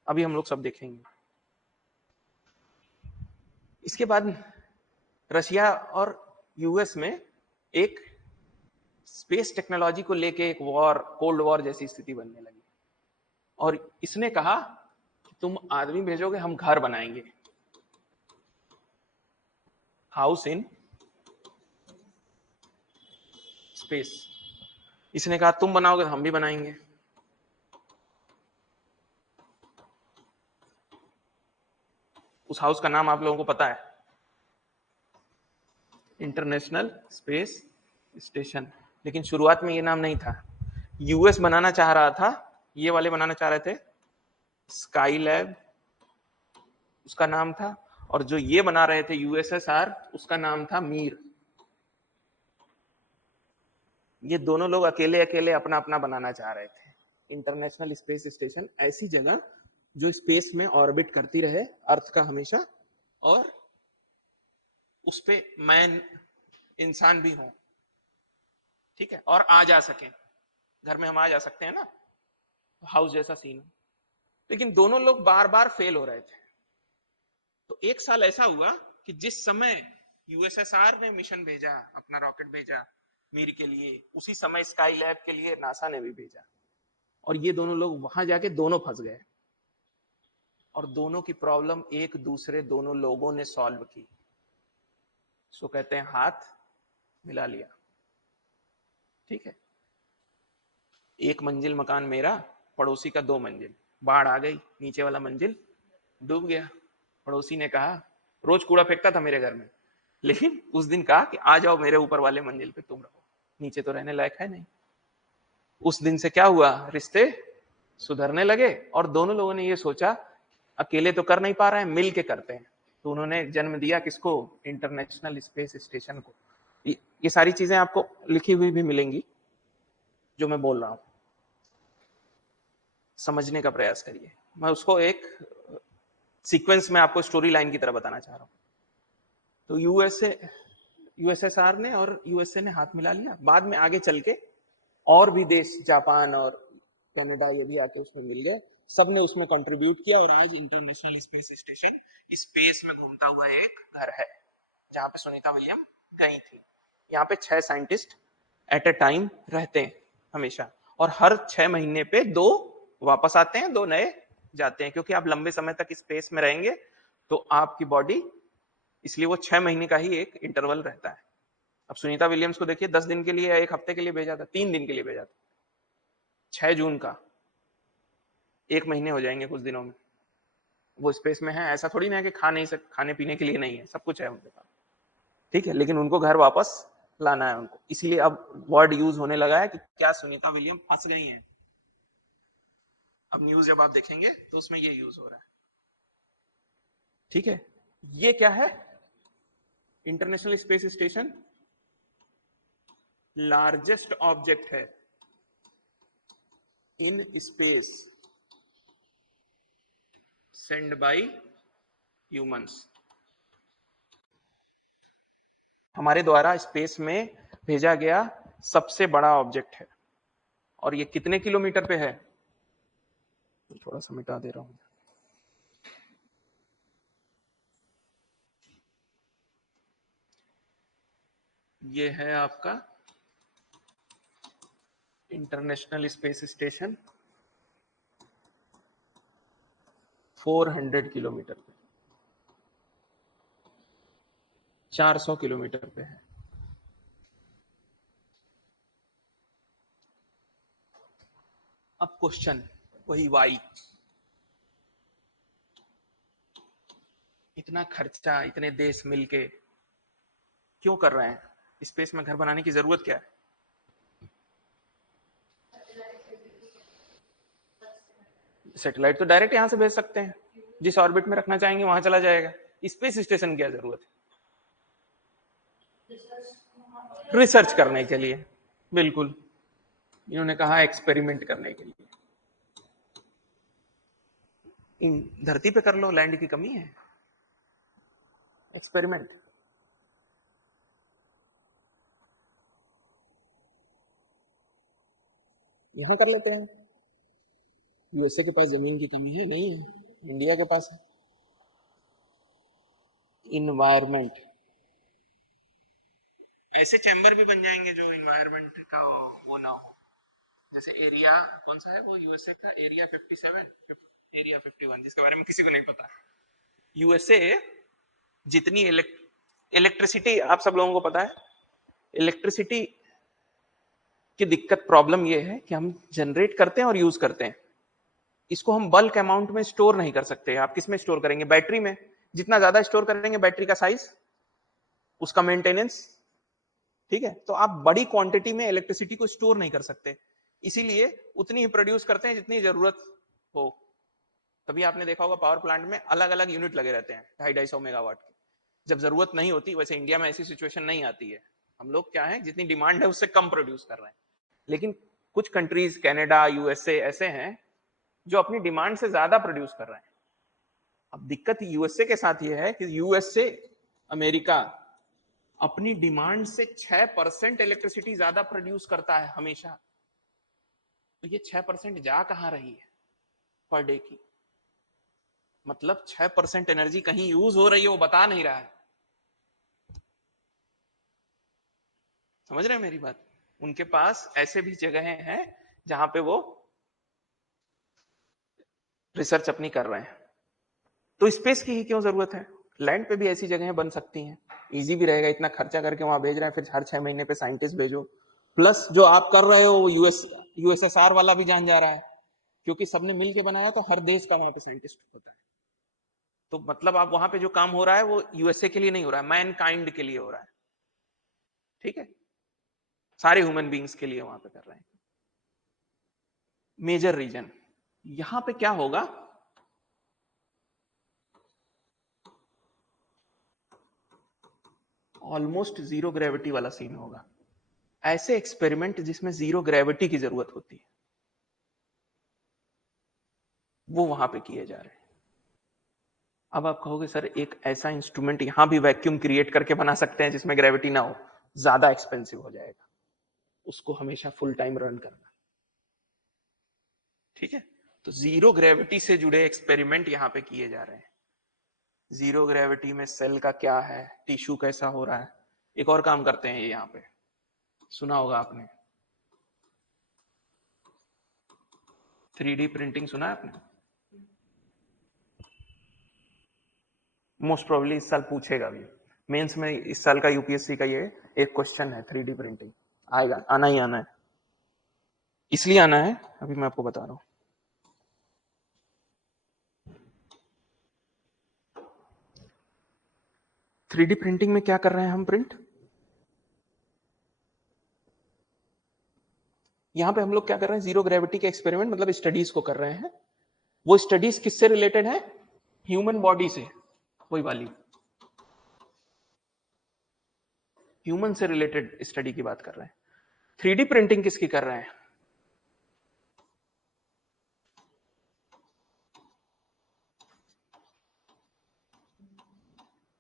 अभी हम लोग सब देखेंगे। इसके बाद रशिया और यूएस में एक स्पेस टेक्नोलॉजी को लेके एक वॉर, कोल्ड वॉर जैसी स्थिति बनने लगी। और इसने कहा कि तुम आदमी भेजोगे, हम घर बनाएंगे, हाउस इन स्पेस। इसने कहा तुम बनाओगे तो हम भी बनाएंगे। उस हाउस का नाम आप लोगों को पता है, इंटरनेशनल स्पेस स्टेशन। लेकिन शुरुआत में ये नाम नहीं था। यूएस बनाना चाह रहा था, ये वाले बनाना चाह रहे थे, स्काई लैब उसका नाम था, और जो ये बना रहे थे यूएसएसआर, उसका नाम था मीर। ये दोनों लोग अकेले अकेले अपना अपना बनाना चाह रहे थे। इंटरनेशनल स्पेस स्टेशन, ऐसी जगह जो स्पेस में ऑर्बिट करती रहे अर्थ का हमेशा, और उस पे मैन, इंसान भी हो, ठीक है, और आ जा सके, घर में हम आ जा सकते हैं ना, हाउस जैसा सीन। लेकिन दोनों लोग बार बार फेल हो रहे थे। तो एक साल ऐसा हुआ कि जिस समय यूएसएसआर ने मिशन भेजा, अपना रॉकेट भेजा मीर के लिए, उसी समय स्काई लैब के लिए नासा ने भी भेजा। और ये दोनों लोग वहां जाके दोनों फंस गए, और दोनों की प्रॉब्लम एक दूसरे दोनों लोगों ने सॉल्व की। सो कहते हैं हाथ मिला लिया। ठीक है, एक मंजिल मकान मेरा, पड़ोसी का 2 मंजिल। बाढ़ आ गई, नीचे वाला मंजिल डूब गया। पड़ोसी ने कहा, रोज कूड़ा फेंकता था मेरे घर में, लेकिन उस दिन कहा कि आ जाओ मेरे ऊपर वाले मंजिल पे तुम रहो, नीचे तो रहने लायक है नहीं। उस दिन से क्या हुआ, रिश्ते सुधरने लगे और दोनों लोगों ने ये सोचा अकेले तो कर नहीं पा रहे हैं, मिल के करते हैं। तो उन्होंने जन्म दिया किसको, इंटरनेशनल स्पेस स्टेशन को। ये सारी चीजें आपको लिखी हुई भी मिलेंगी जो मैं बोल रहा हूं, समझने का प्रयास करिए। मैं उसको एक सीक्वेंस में आपको स्टोरी लाइन की तरह बताना चाह रहा हूं। तो यूएसएसआर ने और यूएसए ने हाथ मिला लिया, बाद में आगे चल के और भी देश, जापान और कनाडा, ये भी आके उसमें मिल गए, सबने उसमें कंट्रीब्यूट किया और आज इंटरनेशनल स्पेस स्टेशन स्पेस में घूमता हुआ एक घर है जहां पे सुनीता विलियम गई थी। यहाँ पे 6 साइंटिस्ट एट ए टाइम रहते हैं हमेशा, और हर 6 महीने पे 2 वापस आते हैं, 2 नए जाते हैं, क्योंकि आप लंबे समय तक स्पेस में रहेंगे तो आपकी बॉडी, इसलिए वो 6 महीने का ही एक इंटरवल रहता है। अब सुनीता विलियम्स को देखिए 10 दिन के लिए या 1 हफ्ते के लिए भेजा था, 3 दिन के लिए भेजा था, 6 जून का, 1 महीने हो जाएंगे कुछ दिनों में। वो स्पेस में है, ऐसा थोड़ी ना है कि खाने पीने के लिए नहीं है, सब कुछ है उनके पास, ठीक है, लेकिन उनको घर वापस लाना है उनको, इसीलिए अब वर्ड यूज होने लगा है कि क्या सुनीता विलियम फंस गई हैं। अब न्यूज जब आप देखेंगे तो उसमें ये यूज हो रहा है, ठीक है। ये क्या है, International Space Station largest object है in space send by humans, हमारे द्वारा स्पेस में भेजा गया सबसे बड़ा ऑब्जेक्ट है। और ये कितने किलोमीटर पे है, थोड़ा सा मिटा दे रहा हूं, ये है आपका इंटरनेशनल स्पेस स्टेशन, 400 किलोमीटर पे, 400 किलोमीटर पे है। अब क्वेश्चन वही, वाई, इतना खर्चा, इतने देश मिलके क्यों कर रहे हैं, स्पेस में घर बनाने की जरूरत क्या है? सैटेलाइट तो डायरेक्ट यहां से भेज सकते हैं, जिस ऑर्बिट में रखना चाहेंगे वहां चला जाएगा, स्पेस स्टेशन क्या जरूरत है? रिसर्च करने के लिए, बिल्कुल, इन्होंने कहा एक्सपेरिमेंट करने के लिए। धरती पे कर लो, लैंड की कमी है, एक्सपेरिमेंट। यहां कर लेते हैं, यूएसए के पास जमीन की कमी है नहीं, इंडिया के पास है। इन्वायरमेंट, ऐसे चैम्बर भी बन जाएंगे जो इन्वायरमेंट का वो ना हो, जैसे एरिया कौन सा है वो यूएसए का, एरिया 57, एरिया 51, जिसके बारे में किसी को नहीं पता। यूएसए जितनी इलेक्ट्रिसिटी, आप सब लोगों को पता है, इलेक्ट्रिसिटी की दिक्कत, प्रॉब्लम ये है कि हम जनरेट करते हैं और यूज करते हैं, इसको हम बल्क अमाउंट में स्टोर नहीं कर सकते। आप किस में स्टोर करेंगे, बैटरी में, जितना ज्यादा स्टोर करेंगे बैटरी का साइज, उसका मेंटेनेंस, ठीक है। तो आप बड़ी क्वांटिटी में इलेक्ट्रिसिटी को स्टोर नहीं कर सकते, इसीलिए उतनी ही प्रोड्यूस करते हैं जितनी जरूरत हो। तभी आपने देखा होगा पावर प्लांट में अलग अलग यूनिट लगे रहते हैं 250 मेगावाट के, जब जरूरत नहीं होती। वैसे इंडिया में ऐसी सिचुएशन नहीं आती है, हम लोग क्या है, जितनी डिमांड है उससे कम प्रोड्यूस कर रहे हैं। लेकिन कुछ कंट्रीज, कनाडा, यूएसए ऐसे हैं जो अपनी डिमांड से ज्यादा प्रोड्यूस कर रहे हैं। अब दिक्कत यूएसए के साथ ये है कि यूएसए, अमेरिका, अपनी डिमांड से 6% इलेक्ट्रिसिटी ज्यादा प्रोड्यूस करता है हमेशा। तो ये 6% जा कहां रही है पर डे की, मतलब 6% एनर्जी कहीं यूज हो रही है, वो बता नहीं रहा है। समझ रहे हैं मेरी बात? उनके पास ऐसे भी जगहें हैं जहां पे वो रिसर्च अपनी कर रहे हैं। तो स्पेस की ही क्यों जरूरत है, लैंड पे भी ऐसी जगहें बन सकती हैं, इजी भी रहेगा। इतना खर्चा करके वहां भेज रहे हैं, फिर हर 6 महीने पे साइंटिस्ट भेजो, प्लस जो आप कर रहे हो वो यूएसएसआर वाला भी जान जा रहा है, क्योंकि सबने मिलकर बनाया, तो हर देश का वहां पे साइंटिस्ट होता है। तो मतलब आप वहां पे जो काम हो रहा है वो यूएसए के लिए नहीं हो रहा है, मैन काइंड के लिए हो रहा है, ठीक है, सारे ह्यूमन बींग्स के लिए वहां पे कर रहे हैं। Major reason. यहां पे क्या होगा, ऑलमोस्ट जीरो ग्रेविटी वाला सीन होगा। ऐसे एक्सपेरिमेंट जिसमें जीरो ग्रेविटी की जरूरत होती है वो वहां पे किए जा रहे हैं। अब आप कहोगे सर एक ऐसा इंस्ट्रूमेंट यहां भी वैक्यूम क्रिएट करके बना सकते हैं जिसमें ग्रेविटी ना हो, ज्यादा एक्सपेंसिव हो जाएगा, उसको हमेशा फुल टाइम रन करना। ठीक है, तो जीरो ग्रेविटी से जुड़े एक्सपेरिमेंट यहां पे किए जा रहे हैं। जीरो ग्रेविटी में सेल का क्या है, टिश्यू कैसा हो रहा है। एक और काम करते हैं ये यहां पे, सुना होगा आपने 3D प्रिंटिंग, सुना है आपने? मोस्ट प्रोबेबली इस साल पूछेगा भी, मेंस में इस साल का यूपीएससी का ये एक क्वेश्चन है, 3D प्रिंटिंग आएगा, आना ही आना है। इसलिए आना है, अभी मैं आपको बता रहा हूं। थ्री डी प्रिंटिंग में क्या कर रहे हैं हम प्रिंट, यहां पे हम लोग क्या कर रहे हैं, जीरो ग्रेविटी के एक्सपेरिमेंट मतलब स्टडीज को कर रहे हैं। वो स्टडीज किससे रिलेटेड है, ह्यूमन बॉडी से, वही वाली ह्यूमन से रिलेटेड स्टडी की बात कर रहे हैं। थ्री डी प्रिंटिंग किसकी कर रहे हैं,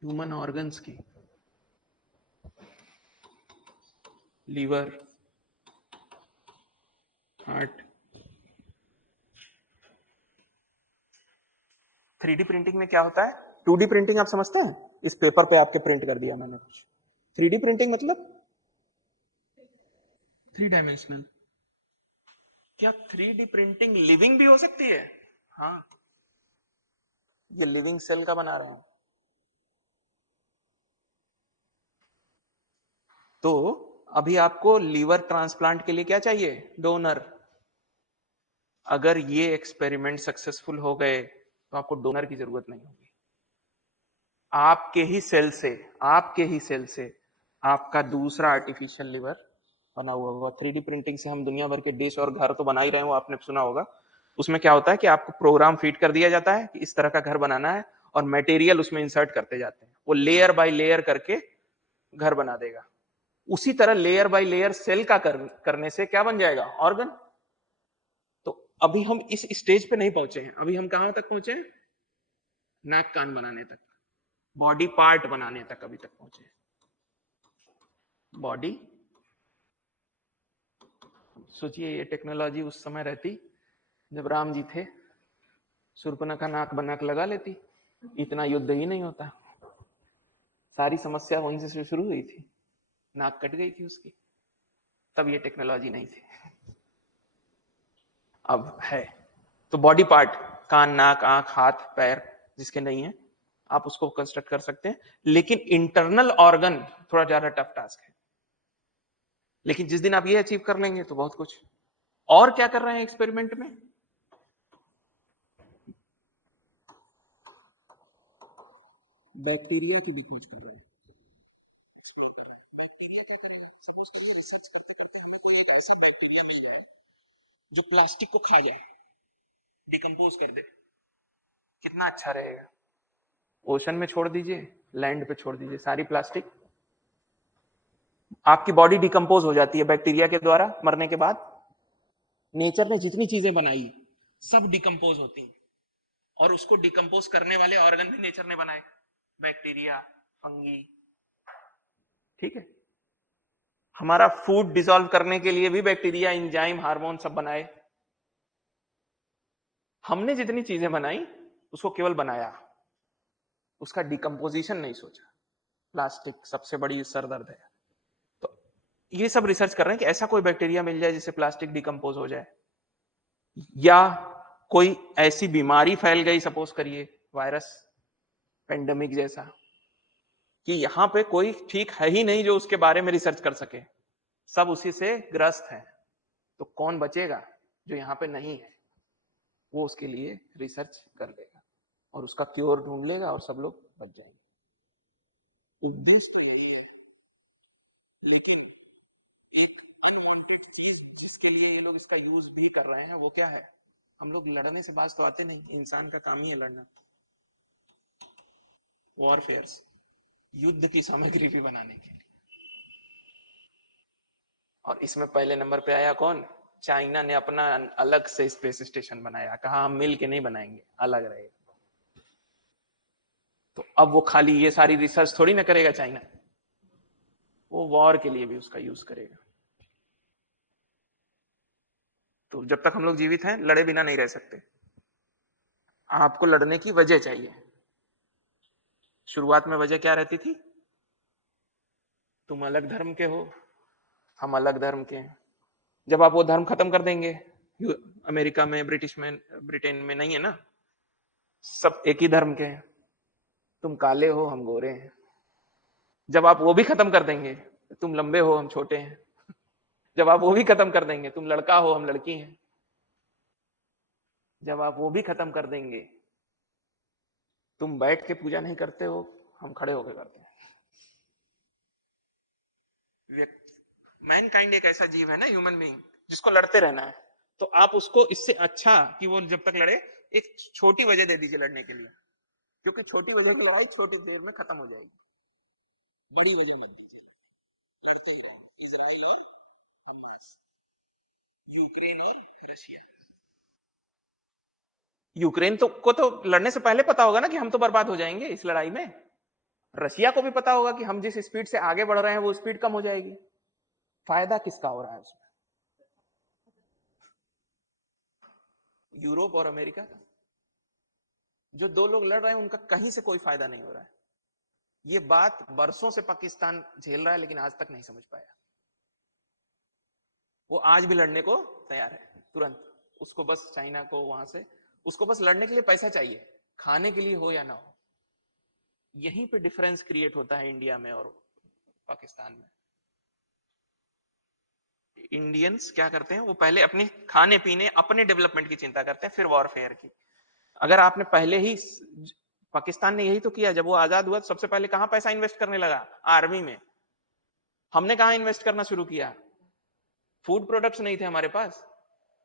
ह्यूमन ऑर्गन्स की, liver, heart. Three D printing में क्या होता है, टू डी प्रिंटिंग आप समझते हैं, इस पेपर पे आपके प्रिंट कर दिया मैंने कुछ। थ्री डी प्रिंटिंग मतलब थ्री डायमेंशनल। क्या थ्री डी प्रिंटिंग लिविंग भी हो सकती है? हाँ, ये लिविंग सेल का बना रहे हैं। तो अभी आपको लीवर ट्रांसप्लांट के लिए क्या चाहिए, डोनर। अगर ये एक्सपेरिमेंट सक्सेसफुल हो गए तो आपको डोनर की जरूरत नहीं होगी, आपके ही सेल से, आपके ही सेल से आपका दूसरा आर्टिफिशियल लिवर बना हुआ होगा। थ्री डी प्रिंटिंग से हम दुनिया भर के डिश और घर तो बना ही रहे हो, आपने सुना होगा। उसमें क्या होता है कि आपको प्रोग्राम फीड कर दिया जाता है कि इस तरह का घर बनाना है, और मटेरियल उसमें इंसर्ट करते जाते हैं, वो लेयर बाय लेयर करके घर बना देगा। उसी तरह लेयर बाय लेयर सेल का करने से क्या बन जाएगा, ऑर्गन। तो अभी हम इस स्टेज पे नहीं पहुंचे हैं, अभी हम कहां तक पहुंचे हैं, नाक कान बनाने तक, बॉडी पार्ट बनाने तक अभी तक पहुंचे। बॉडी, सोचिए ये टेक्नोलॉजी उस समय रहती जब राम जी थे, शूर्पणखा नाक बनाक लगा लेती, इतना युद्ध ही नहीं होता। सारी समस्या वहीं से शुरू हुई थी, नाक कट गई थी उसकी, तब ये टेक्नोलॉजी नहीं थी, अब है। तो बॉडी पार्ट, कान नाक आंख हाथ पैर जिसके नहीं है, आप उसको कंस्ट्रक्ट कर सकते हैं। लेकिन इंटरनल ऑर्गन थोड़ा ज्यादा टफ टास्क है, लेकिन जिस दिन आप ये अचीव कर लेंगे तो बहुत कुछ। और क्या कर रहे हैं एक्सपेरिमेंट में, बैक्टीरिया की डिकोज कर रहे हैं, एक्सप्लोर कर रहे हैं। बैक्टीरिया क्या करेगा, सपोज करिए रिसर्च करते करते हमें कोई एक ऐसा बैक्टीरिया मिल जाए जो प्लास्टिक को खा जाए, डिकम्पोज कर दे, कितना अच्छा रहेगा। ओशन में छोड़ दीजिए, लैंड पे छोड़ दीजिए, सारी प्लास्टिक, आपकी बॉडी डिकम्पोज हो जाती है बैक्टीरिया के द्वारा मरने के बाद। नेचर ने जितनी चीजें बनाई सब डिकम्पोज होती हैं, और उसको डिकम्पोज करने वाले ऑर्गन भी नेचर ने बनाए, बैक्टीरिया, फंगी। ठीक है, हमारा फूड डिसॉल्व करने के लिए भी बैक्टीरिया, एंजाइम, हार्मोन सब बनाए। हमने जितनी चीजें बनाई उसको केवल बनाया, उसका डिकम्पोजिशन नहीं सोचा। प्लास्टिक सबसे बड़ी सरदर्द है। तो ये सब रिसर्च कर रहे हैं कि ऐसा कोई बैक्टीरिया मिल जाए जिससे प्लास्टिक डिकम्पोज हो जाए, या कोई ऐसी बीमारी फैल गई, सपोज करिए वायरस, पेंडेमिक जैसा, कि यहां पे कोई ठीक है ही नहीं जो उसके बारे में रिसर्च कर सके, सब उसी से ग्रस्त है। तो कौन बचेगा, जो यहां पे नहीं है वो उसके लिए रिसर्च कर लेगा और उसका क्योर ढूंढ लेगा और सब लोग बच जाएंगे। उद्देश्य तो यही है, लेकिन एक अनवांटेड अनवांटेड चीज जिसके लिए ये लोग इसका यूज भी कर रहे हैं वो क्या है? हम लोग लड़ने से बाज तो आते नहीं, इंसान का काम ही है लड़ना। वॉरफेयर्स, युद्ध की सामग्री भी बनाने के लिए। और इसमें पहले नंबर पे आया कौन? चाइना ने अपना अलग से स्पेस स्टेशन बनाया, कहा हम मिल के नहीं बनाएंगे, अलग रहेगा। तो अब वो खाली ये सारी रिसर्च थोड़ी ना करेगा चाइना, वो वॉर के लिए भी उसका यूज करेगा। तो जब तक हम लोग जीवित हैं लड़े बिना नहीं रह सकते। आपको लड़ने की वजह चाहिए। शुरुआत में वजह क्या रहती थी? तुम अलग धर्म के हो, हम अलग धर्म के हैं। जब आप वो धर्म खत्म कर देंगे, अमेरिका में, ब्रिटेन में नहीं है ना, सब एक ही धर्म के हैं, तुम काले हो हम गोरे हैं। जब आप वो भी खत्म कर देंगे, तुम लंबे हो हम छोटे हैं। जब आप वो भी खत्म कर देंगे, तुम लड़का हो हम लड़की हैं। जब आप वो भी खत्म कर देंगे, तुम बैठ के पूजा नहीं करते हो, हम खड़े होकर करते हैं। मैनकाइंड एक ऐसा जीव है ना, ह्यूमन बीइंग, जिसको लड़ते रहना है। तो आप उसको इससे अच्छा कि वो जब तक लड़े, एक छोटी वजह दे दीजिए लड़ने के लिए, क्योंकि छोटी वजह की लड़ाई छोटी देर में खत्म हो जाएगी। बड़ी वजह मत दीजिए, लड़ते ही रहेंगे। इजराइल और हमास, यूक्रेन और रशिया। यूक्रेन को तो लड़ने से पहले पता होगा ना कि हम तो बर्बाद हो जाएंगे इस लड़ाई में। रशिया को भी पता होगा कि हम जिस स्पीड से आगे बढ़ रहे हैं वो स्पीड कम हो जाएगी। फायदा किसका हो रहा है उसमें? यूरोप और अमेरिका का। जो दो लोग लड़ रहे हैं उनका कहीं से कोई फायदा नहीं हो रहा है। ये बात बरसों से पाकिस्तान झेल रहा है, लेकिन आज तक नहीं समझ पाया। वो आज भी लड़ने को तैयार है तुरंत। उसको बस चाइना को वहां से, उसको बस लड़ने के लिए पैसा चाहिए, खाने के लिए हो या ना हो। यहीं पे डिफरेंस क्रिएट होता है इंडिया में और पाकिस्तान में। इंडियंस क्या करते हैं, वो पहले अपने खाने पीने, अपने डेवलपमेंट की चिंता करते हैं, फिर वॉरफेयर की। अगर आपने पहले ही, पाकिस्तान ने यही तो किया, जब वो आजाद हुआ सबसे पहले कहां पैसा इन्वेस्ट करने लगा? आर्मी में। हमने कहां इन्वेस्ट करना शुरू किया? फूड प्रोडक्ट्स नहीं थे हमारे पास,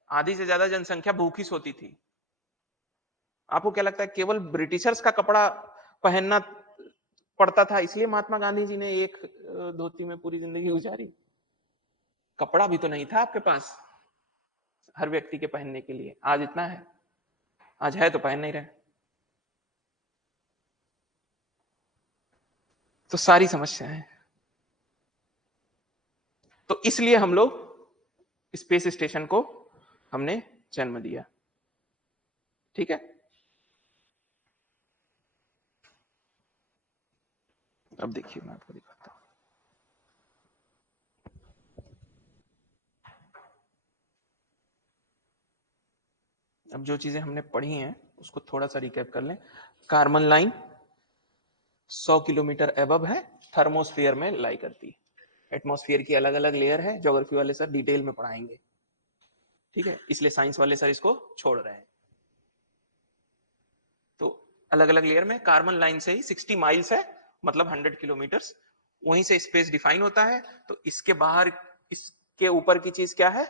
आधी से ज्यादा जनसंख्या भूखी सोती थी। आपको क्या लगता है केवल ब्रिटिशर्स का कपड़ा पहनना पड़ता था इसलिए महात्मा गांधी जी ने एक धोती में पूरी जिंदगी गुजारी? कपड़ा भी तो नहीं था आपके पास हर व्यक्ति के पहनने के लिए। आज इतना है, आज है तो पहन नहीं रहे। तो सारी समस्या है। तो इसलिए हम लोग स्पेस स्टेशन को हमने जन्म दिया। ठीक है, अब देखिए मैं आपको दिखाता हूं। अब जो चीजें हमने पढ़ी हैं उसको थोड़ा सा रिकैप कर लें। कार्बन लाइन 100 किलोमीटर एबव है, थर्मोस्फियर में लाई करती है। एटमॉस्फेयर की अलग अलग लेयर है, ज्योग्राफी वाले सर डिटेल में पढ़ाएंगे। ठीक है, इसलिए साइंस वाले सर इसको छोड़ रहे हैं। तो अलग अलग लेयर में, कार्बन लाइन से ही 60 माइल्स है, मतलब 100 किलोमीटर, वहीं से स्पेस डिफाइन होता है। तो इसके बाहर, इसके ऊपर की चीज क्या है?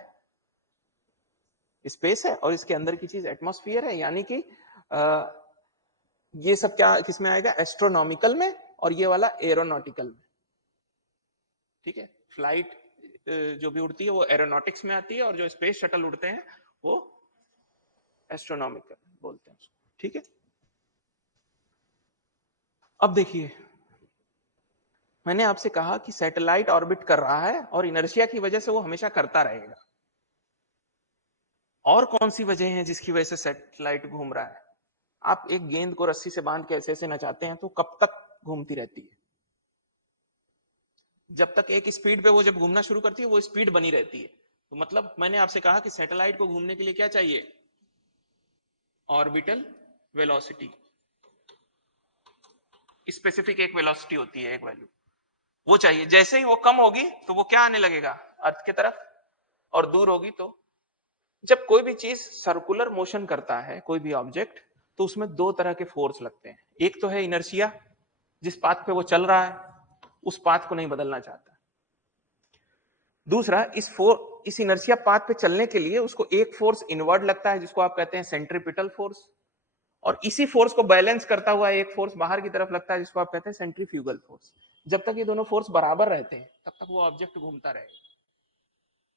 स्पेस है, और इसके अंदर की चीज एटमॉस्फेयर है। यानी कि ये सब क्या किसमें आएगा? एस्ट्रोनॉमिकल में, और ये वाला एरोनॉटिकल में। ठीक है, फ्लाइट जो भी उड़ती है वो एरोनॉटिक्स में आती है, और जो स्पेस शटल उड़ते हैं वो एस्ट्रोनॉमिकल बोलते हैं उसको। ठीक है, अब देखिए, मैंने आपसे कहा कि सैटेलाइट ऑर्बिट कर रहा है और इनर्शिया की वजह से वो हमेशा करता रहेगा। और कौन सी वजह है जिसकी वजह से सैटेलाइट घूम रहा है? आप एक गेंद को रस्सी से बांध के ऐसे ऐसे नचाते हैं तो कब तक घूमती रहती है? जब तक एक स्पीड पे वो जब घूमना शुरू करती है वो स्पीड बनी रहती है। तो मतलब मैंने आपसे कहा कि सैटेलाइट को घूमने के लिए क्या चाहिए? Orbital velocity. स्पेसिफिक एक वेलोसिटी होती है, एक वैल्यू, वो चाहिए। जैसे ही वो कम होगी तो वो क्या आने लगेगा? अर्थ की तरफ। और दूर होगी तो, जब कोई भी चीज सर्कुलर मोशन करता है, कोई भी ऑब्जेक्ट, तो उसमें दो तरह के फोर्स लगते हैं। एक तो है इनर्शिया, जिस पाथ पे वो चल रहा है उस पाथ को नहीं बदलना चाहता। दूसरा, इस इनर्शिया पाथ पे चलने के लिए उसको एक फोर्स इनवर्ड लगता है जिसको आप कहते हैं सेंट्रीपिटल फोर्स, और इसी फोर्स को बैलेंस करता हुआ एक फोर्स बाहर की तरफ लगता है जिसको आप कहते हैं सेंट्रीफ्यूगल फोर्स। जब तक ये दोनों फोर्स बराबर रहते हैं तब तक वो ऑब्जेक्ट घूमता रहेगा,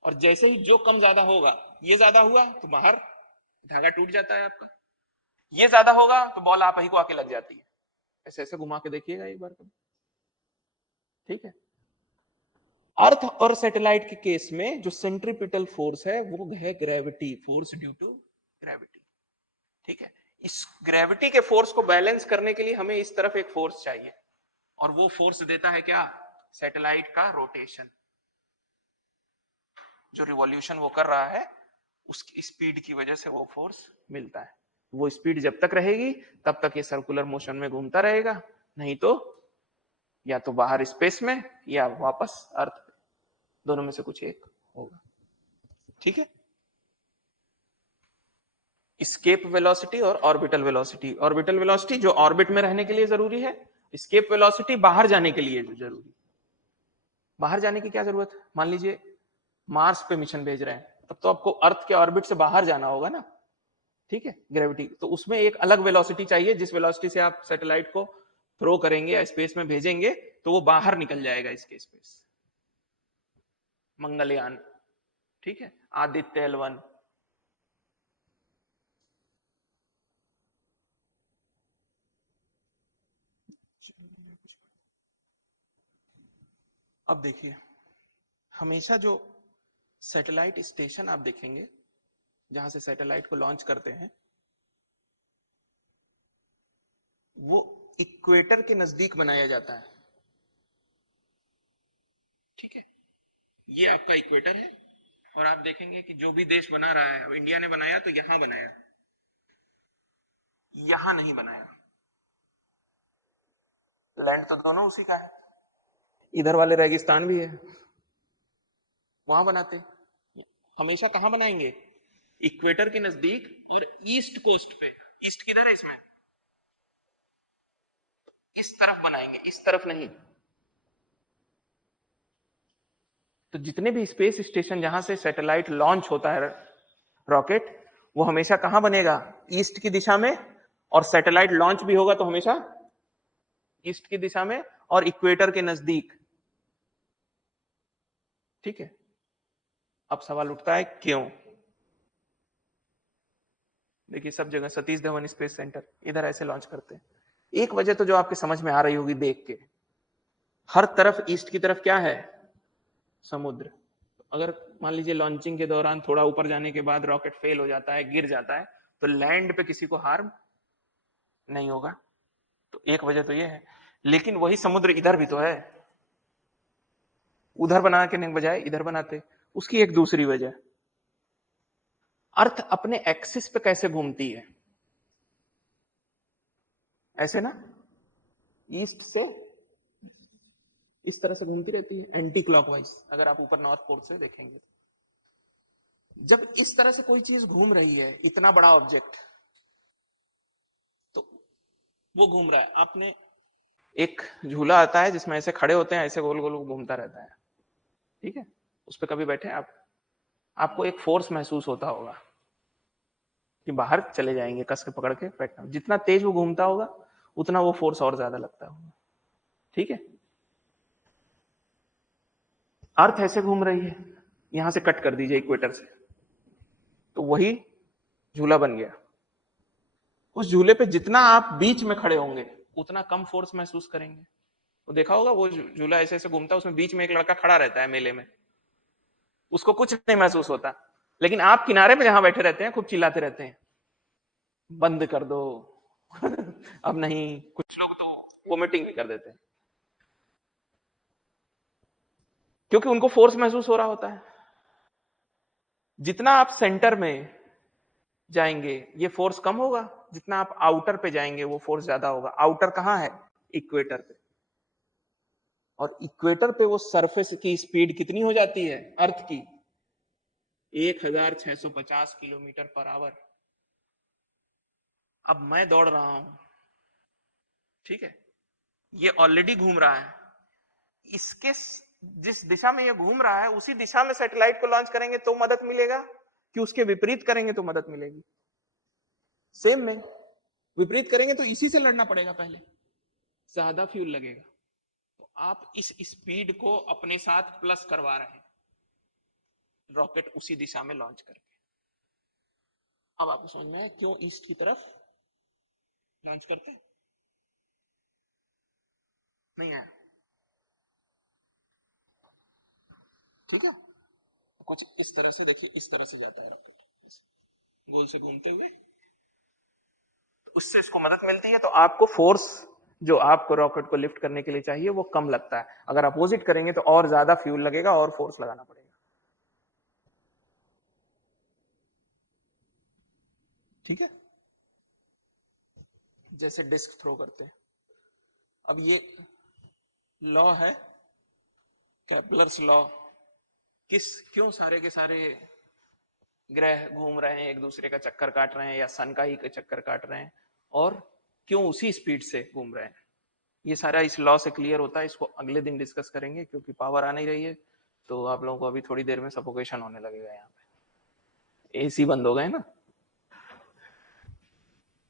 और जैसे ही जो कम ज्यादा होगा, ये ज्यादा हुआ तो बाहर धागा टूट जाता है आपका, ये ज्यादा होगा तो बॉल आप ही को आके लग जाती है। ऐसे ऐसे घुमा के देखिएगा एक बार कभी, ठीक है। अर्थ और सैटेलाइट के केस में जो सेंट्रीपिटल फोर्स है वो है gravity, force due to gravity, ठीक है। इस ग्रेविटी के फोर्स को बैलेंस करने के लिए हमें इस तरफ एक फोर्स चाहिए, और वो फोर्स देता है क्या, सैटेलाइट का रोटेशन। जो रिवॉल्यूशन वो कर रहा है उसकी स्पीड की वजह से वो फोर्स मिलता है। वो स्पीड जब तक रहेगी तब तक ये सर्कुलर मोशन में घूमता रहेगा, नहीं तो या तो बाहर स्पेस में या वापस अर्थ पे, दोनों में से कुछ एक होगा, ठीक है। स्केप वेलोसिटी और ऑर्बिटल वेलोसिटी। ऑर्बिटल वेलोसिटी जो ऑर्बिट में रहने के लिए जरूरी है, स्केप वेलोसिटी बाहर जाने के लिए जो जरूरी। बाहर जाने की क्या जरूरत है, मान लीजिए मार्स पे मिशन भेज रहे हैं, तब तो आपको अर्थ के ऑर्बिट से बाहर जाना होगा ना, ठीक है, ग्रेविटी, तो उसमें एक अलग वेलोसिटी चाहिए जिस वेलोसिटी से आप सैटेलाइट को थ्रो करेंगे या स्पेस में भेजेंगे तो वो बाहर निकल जाएगा इसके स्पेस। मंगलयान, ठीक है, आदित्य L1। अब देखिए, हमेशा जो सैटेलाइट स्टेशन आप देखेंगे जहां से सैटेलाइट को लॉन्च करते हैं वो इक्वेटर के नजदीक बनाया जाता है, ठीक है। ये आपका इक्वेटर है, और आप देखेंगे कि जो भी देश बना रहा है, अब इंडिया ने बनाया तो यहां बनाया, यहां नहीं बनाया। लैंड तो दोनों उसी का है, इधर वाले रेगिस्तान भी है, वहां बनाते। हमेशा कहां बनाएंगे, इक्वेटर के नजदीक और ईस्ट कोस्ट पे। ईस्ट किधर है इसमें, इस तरफ बनाएंगे, इस तरफ नहीं। तो जितने भी स्पेस स्टेशन जहां से सैटेलाइट लॉन्च होता है रॉकेट, वो हमेशा कहां बनेगा, ईस्ट की दिशा में, और सैटेलाइट लॉन्च भी होगा तो हमेशा ईस्ट की दिशा में और इक्वेटर के नजदीक, ठीक है। अब सवाल उठता है क्यों। देखिए सब जगह सतीश धवन स्पेस सेंटर इधर ऐसे लॉन्च करते हैं। एक वजह तो जो आपके समझ में आ रही होगी देख के, हर तरफ ईस्ट की तरफ क्या है, समुद्र। अगर मान लीजिए लॉन्चिंग के दौरान थोड़ा ऊपर जाने के बाद रॉकेट फेल हो जाता है, गिर जाता है, तो लैंड पे किसी को हार्म नहीं होगा, तो एक वजह तो ये है। लेकिन वही समुद्र इधर भी तो है, उधर बना के नहीं बजाय इधर बनाते। उसकी एक दूसरी वजह, अर्थ अपने एक्सिस पे कैसे घूमती है, ऐसे ना, ईस्ट से इस तरह से घूमती रहती है एंटी क्लॉकवाइज। अगर आप ऊपर नॉर्थ पोल से देखेंगे, जब इस तरह से कोई चीज घूम रही है, इतना बड़ा ऑब्जेक्ट, तो वो घूम रहा है। आपने एक झूला आता है जिसमें ऐसे खड़े होते हैं, ऐसे गोल गोल घूमता रहता है, ठीक है, उस पर कभी बैठे आप, आपको एक फोर्स महसूस होता होगा कि बाहर चले जाएंगे, कस के पकड़ के बैठना। जितना तेज वो घूमता होगा उतना वो फोर्स और ज्यादा लगता होगा, ठीक है। अर्थ ऐसे घूम रही है, यहां से कट कर दीजिए इक्वेटर से, तो वही झूला बन गया। उस झूले पे जितना आप बीच में खड़े होंगे उतना कम फोर्स महसूस करेंगे। वो देखा होगा, वो झूला ऐसे ऐसे घूमता है, उसमें बीच में एक लड़का खड़ा रहता है मेले में, उसको कुछ नहीं महसूस होता। लेकिन आप किनारे पे जहां बैठे रहते हैं खूब चिल्लाते रहते हैं, बंद कर दो अब नहीं। कुछ लोग तो वोमिटिंग भी कर देते हैं क्योंकि उनको फोर्स महसूस हो रहा होता है। जितना आप सेंटर में जाएंगे ये फोर्स कम होगा, जितना आप आउटर पे जाएंगे वो फोर्स ज्यादा होगा। आउटर कहां है, इक्वेटर पे, और इक्वेटर पे वो सरफेस की स्पीड कितनी हो जाती है अर्थ की, 1650 किलोमीटर पर आवर। अब मैं दौड़ रहा हूं, ठीक है, ये ऑलरेडी घूम रहा है, इसके जिस दिशा में ये घूम रहा है उसी दिशा में सैटेलाइट को लॉन्च करेंगे तो मदद मिलेगा, कि उसके विपरीत करेंगे तो मदद मिलेगी? सेम में विपरीत करेंगे तो इसी से लड़ना पड़ेगा, पहले ज्यादा फ्यूल लगेगा। तो आप इस स्पीड को अपने साथ प्लस करवा रहे हैं रॉकेट उसी दिशा में लॉन्च करके। अब आपको समझ में आया क्यों ईस्ट की तरफ लॉन्च करते हैं? नहीं आया? ठीक है, कुछ इस तरह से देखिए, इस तरह से जाता है रॉकेट गोल से घूमते हुए, उससे इसको मदद मिलती है। तो आपको फोर्स जो आपको रॉकेट को लिफ्ट करने के लिए चाहिए वो कम लगता है। अगर अपोजिट करेंगे तो और ज्यादा फ्यूल लगेगा और फोर्स लगाना पड़ेगा। ठीक है, जैसे डिस्क थ्रो करते हैं। अब ये लॉ है केपलर्स लॉ। क्यों सारे के सारे ग्रह घूम रहे हैं, एक दूसरे का चक्कर काट रहे हैं, या सन का ही चक्कर काट रहे हैं, और क्यों उसी स्पीड से घूम रहे हैं? ये सारा इस लॉ से क्लियर होता है। इसको अगले दिन डिस्कस करेंगे, क्योंकि पावर आ नहीं रही है, तो आप लोगों को अभी थोड़ी देर में सफोकेशन होने लगेगा। यहाँ पे एसी बंद हो गए ना,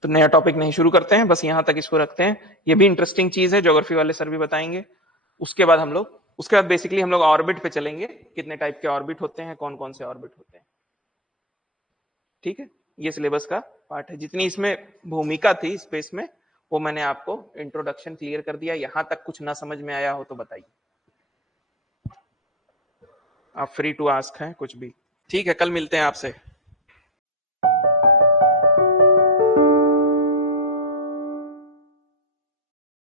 तो नया टॉपिक नहीं शुरू करते हैं, बस यहाँ तक इसको रखते हैं। ये भी इंटरेस्टिंग चीज है, ज्योग्राफी वाले सर भी बताएंगे। उसके बाद बेसिकली हम लोग ऑर्बिट पे चलेंगे, कितने टाइप के ऑर्बिट होते हैं, कौन कौन से ऑर्बिट होते हैं। ठीक है, ये सिलेबस का पार्ट है। जितनी इसमें भूमिका थी स्पेस में, वो मैंने आपको इंट्रोडक्शन क्लियर कर दिया। यहां तक कुछ ना समझ में आया हो तो बताइए, आप फ्री टू आस्क हैं कुछ भी। ठीक है, कल मिलते हैं आपसे।